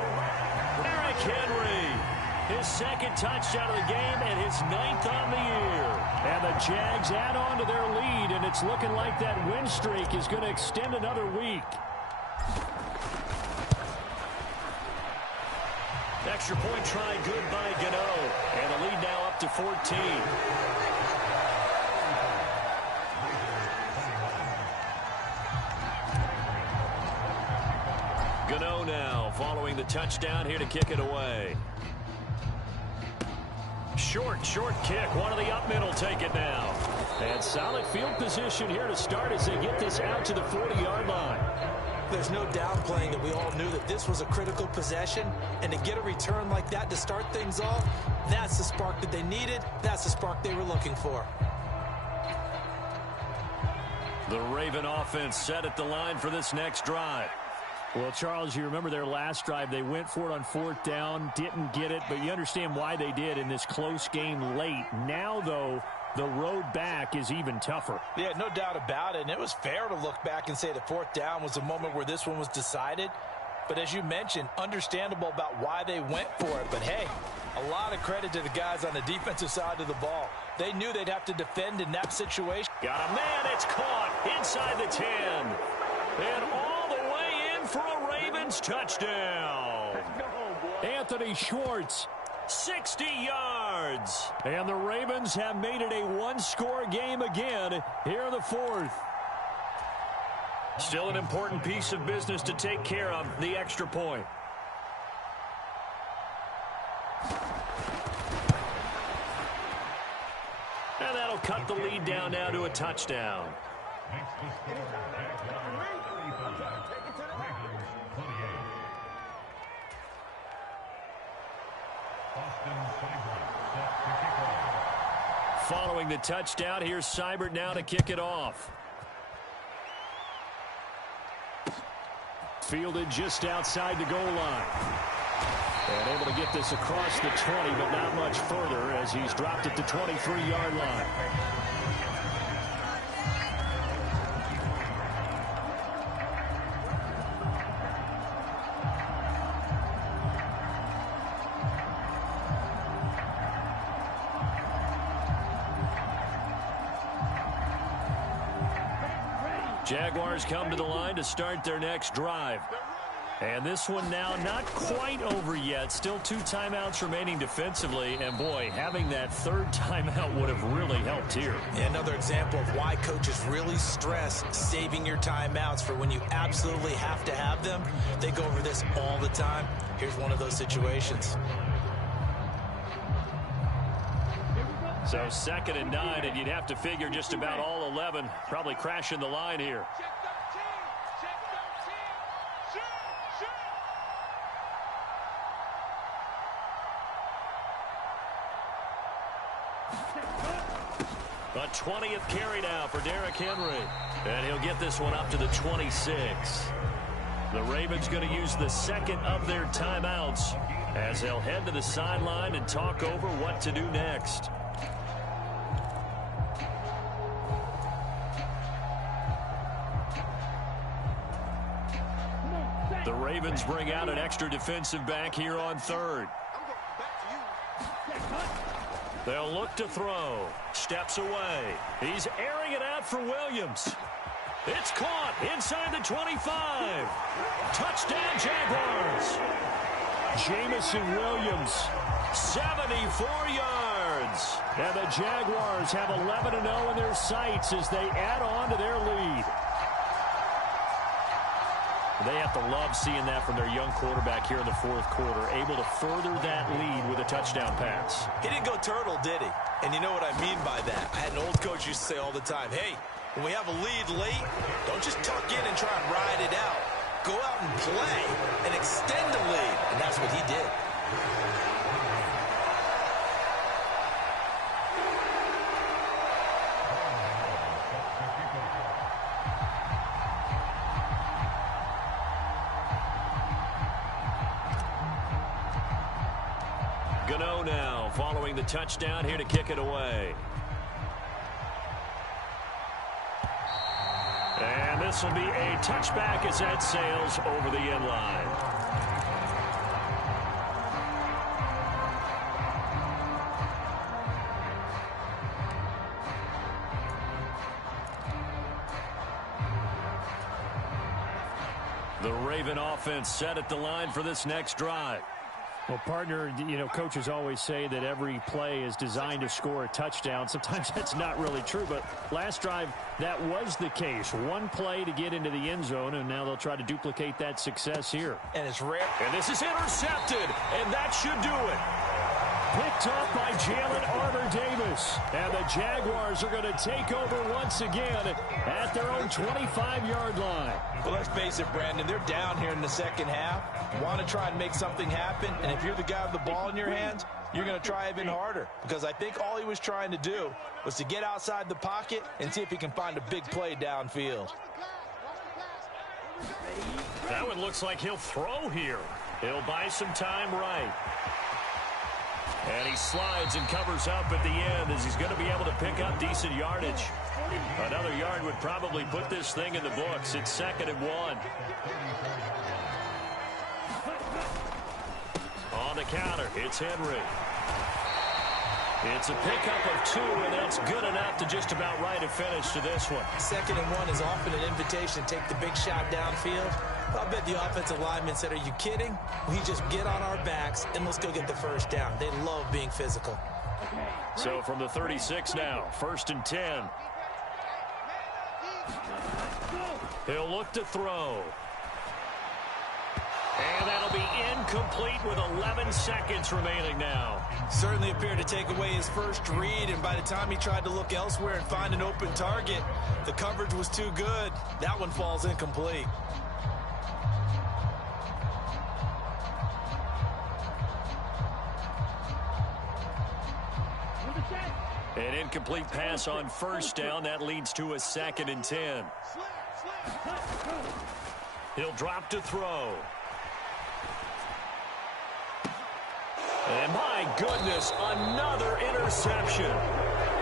Derrick Henry, his 2nd touchdown of the game and his 9th on the year. And the Jags add on to their lead, and it's looking like that win streak is going to extend another week. Extra point try good by Gano. And the lead now up to 14. Gano now following the touchdown here to kick it away. Short kick. One of the up middle take it now. And solid field position here to start as they get this out to the 40-yard line. There's no downplaying that we all knew that this was a critical possession, and to get a return like that to start things off, that's the spark that they needed. That's the spark they were looking for. The Raven offense set at the line for this next drive. Well, Charles, you remember their last drive. They went for it on 4th down, didn't get it, but you understand why they did in this close game late. Now, though, the road back is even tougher. Yeah, no doubt about it. And it was fair to look back and say that 4th down was the moment where this one was decided. But as you mentioned, understandable about why they went for it. But, hey, a lot of credit to the guys on the defensive side of the ball. They knew they'd have to defend in that situation. Got a man. It's caught inside the 10. And all the way in for a Ravens touchdown. Anthony Schwartz. 60 yards. And the Ravens have made it a one-score game again here in the 4th. Still an important piece of business to take care of, the extra point. And that'll cut the lead down now to a touchdown. Following the touchdown, here's Seibert now to kick it off. Fielded just outside the goal line. And able to get this across the 20, but not much further as he's dropped it to 23-yard line. Jaguars come to the line to start their next drive. And this one now not quite over yet. Still 2 timeouts remaining defensively. And, boy, having that 3rd timeout would have really helped here. Yeah, another example of why coaches really stress saving your timeouts for when you absolutely have to have them. They go over this all the time. Here's one of those situations. So 2nd and 9, and you'd have to figure just about all 11 probably crashing the line here. A 20th carry now for Derrick Henry. And he'll get this one up to the 26. The Ravens going to use the 2nd of their timeouts as they'll head to the sideline and talk over what to do next. The Ravens bring out an extra defensive back here on 3rd. They'll look to throw. Steps away. He's airing it out for Williams. It's caught inside the 25. Touchdown, Jaguars. Jamison Williams. 74 yards. And the Jaguars have 11-0 in their sights as they add on to their lead. They have to love seeing that from their young quarterback here in the 4th quarter, able to further that lead with a touchdown pass. He didn't go turtle, did he? And you know what I mean by that. I had an old coach used to say all the time, hey, when we have a lead late, don't just tuck in and try and ride it out. Go out and play and extend the lead. And that's what he did. Gano now following the touchdown here to kick it away. And this will be a touchback as that sails over the end line. The Raven offense set at the line for this next drive. Well, partner, you know, coaches always say that every play is designed to score a touchdown. Sometimes that's not really true, but last drive, that was the case. One play to get into the end zone, and now they'll try to duplicate that success here. And it's rare. And this is intercepted, and that should do it. Picked off by Jalen Armour-Davis. And the Jaguars are going to take over once again at their own 25-yard line. Well, let's face it, Brandon, they're down here in the second half. Want to try and make something happen, and if you're the guy with the ball in your hands, you're going to try even harder, because I think all he was trying to do was to get outside the pocket and see if he can find a big play downfield. That one looks like he'll throw here. He'll buy some time right. And he slides and covers up at the end as he's going to be able to pick up decent yardage. Another yard would probably put this thing in the books. It's 2nd and 1. On the counter, it's Henry. It's a pickup of 2, and that's good enough to just about write a finish to this one. 2nd and 1 is often an invitation to take the big shot downfield. I bet the offensive lineman said, are you kidding? We just get on our backs and let's go get the first down. They love being physical. So from the 36 now, 1st and 10. He'll look to throw. And that'll be incomplete with 11 seconds remaining now. Certainly appeared to take away his first read, and by the time he tried to look elsewhere and find an open target, the coverage was too good. That one falls incomplete. An incomplete pass on 1st down. That leads to a 2nd and 10. He'll drop to throw. And my goodness, another interception.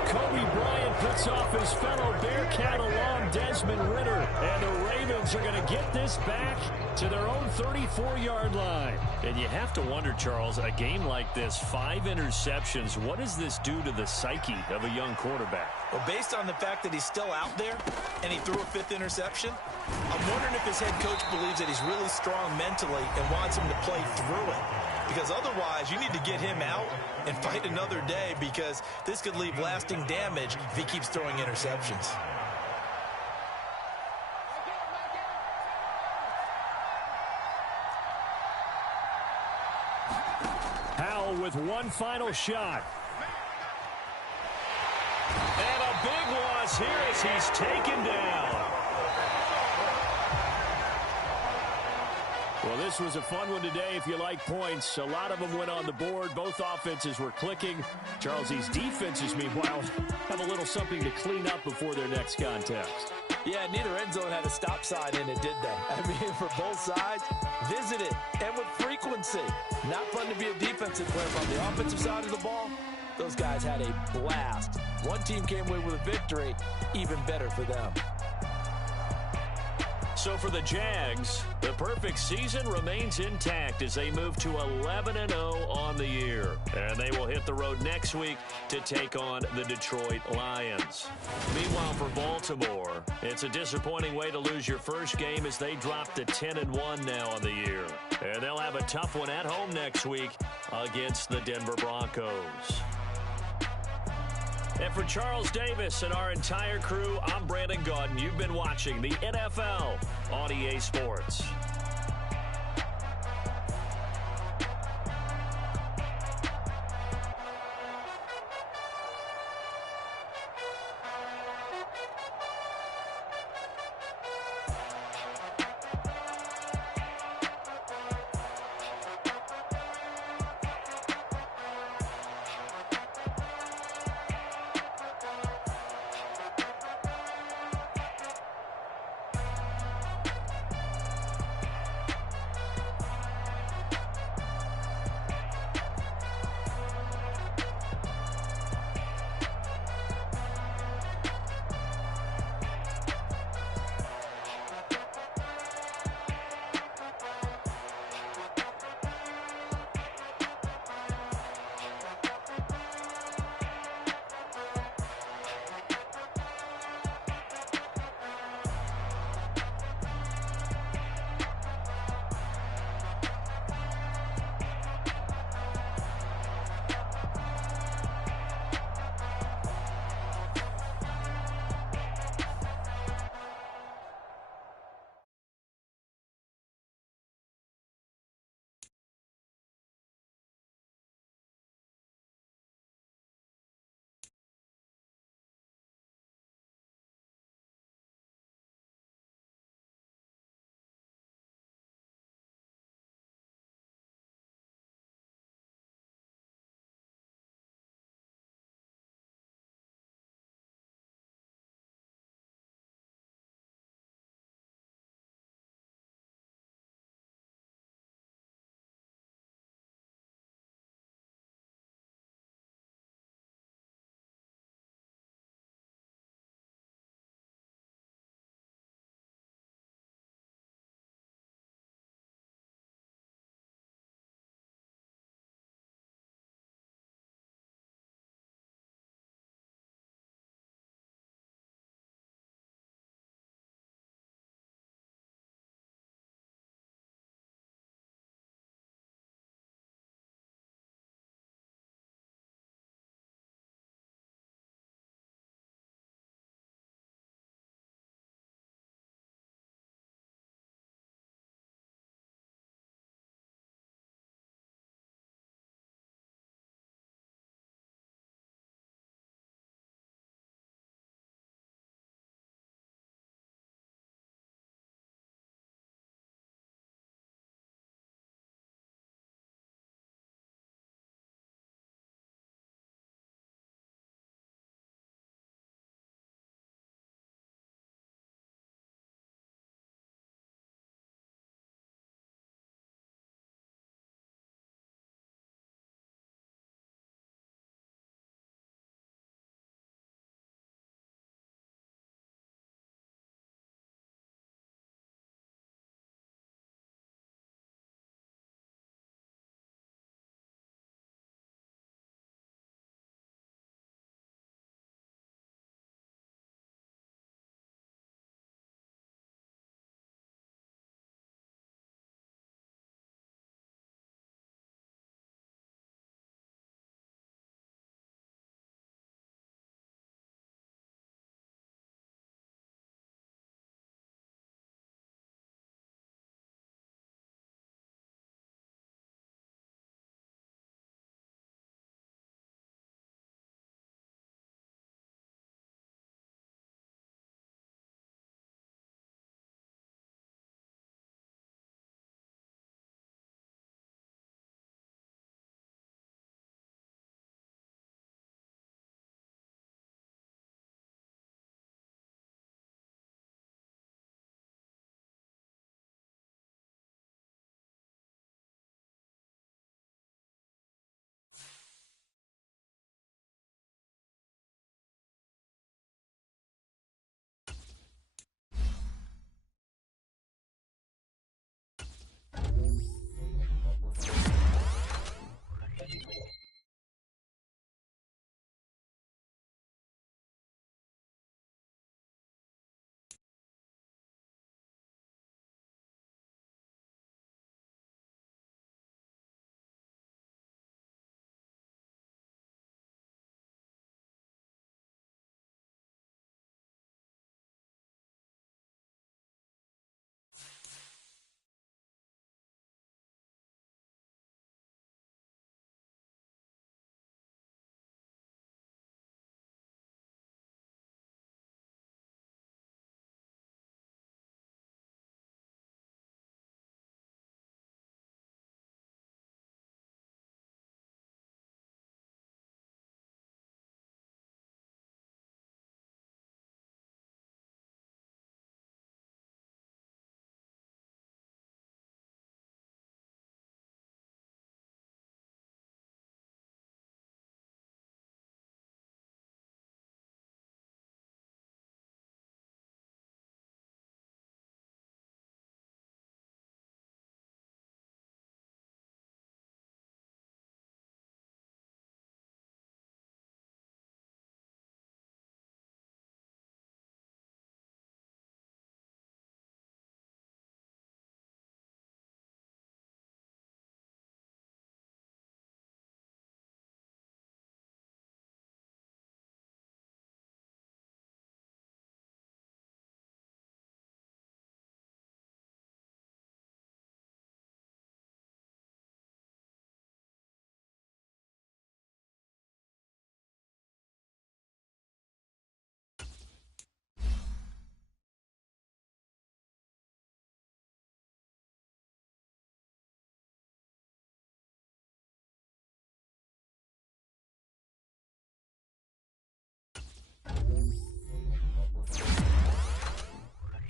Kobe Bryant puts off his fellow Bearcat alum Desmond Ridder. And the Ravens are going to get this back to their own 34-yard line. And you have to wonder, Charles, a game like this, 5 interceptions, what does this do to the psyche of a young quarterback? Well, based on the fact that he's still out there and he threw a 5th interception, I'm wondering if his head coach believes that he's really strong mentally and wants him to play through it. Because otherwise, you need to get him out and fight another day, because this could leave lasting damage if he keeps throwing interceptions. Howell with one final shot. And a big loss here as he's taken down. Well, this was a fun one today if you like points. A lot of them went on the board. Both offenses were clicking. Charles, these defenses, meanwhile, have a little something to clean up before their next contest. Yeah, neither end zone had a stop sign in it, did they? I mean, for both sides, visit it, and with frequency. Not fun to be a defensive player, but on the offensive side of the ball, those guys had a blast. One team came away with a victory, even better for them. So for the Jags, the perfect season remains intact as they move to 11-0 on the year. And they will hit the road next week to take on the Detroit Lions. Meanwhile, for Baltimore, it's a disappointing way to lose your first game as they drop to 10-1 now on the year. And they'll have a tough one at home next week against the Denver Broncos. And for Charles Davis and our entire crew, I'm Brandon Gaudin. You've been watching the NFL on EA Sports.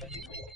Bye.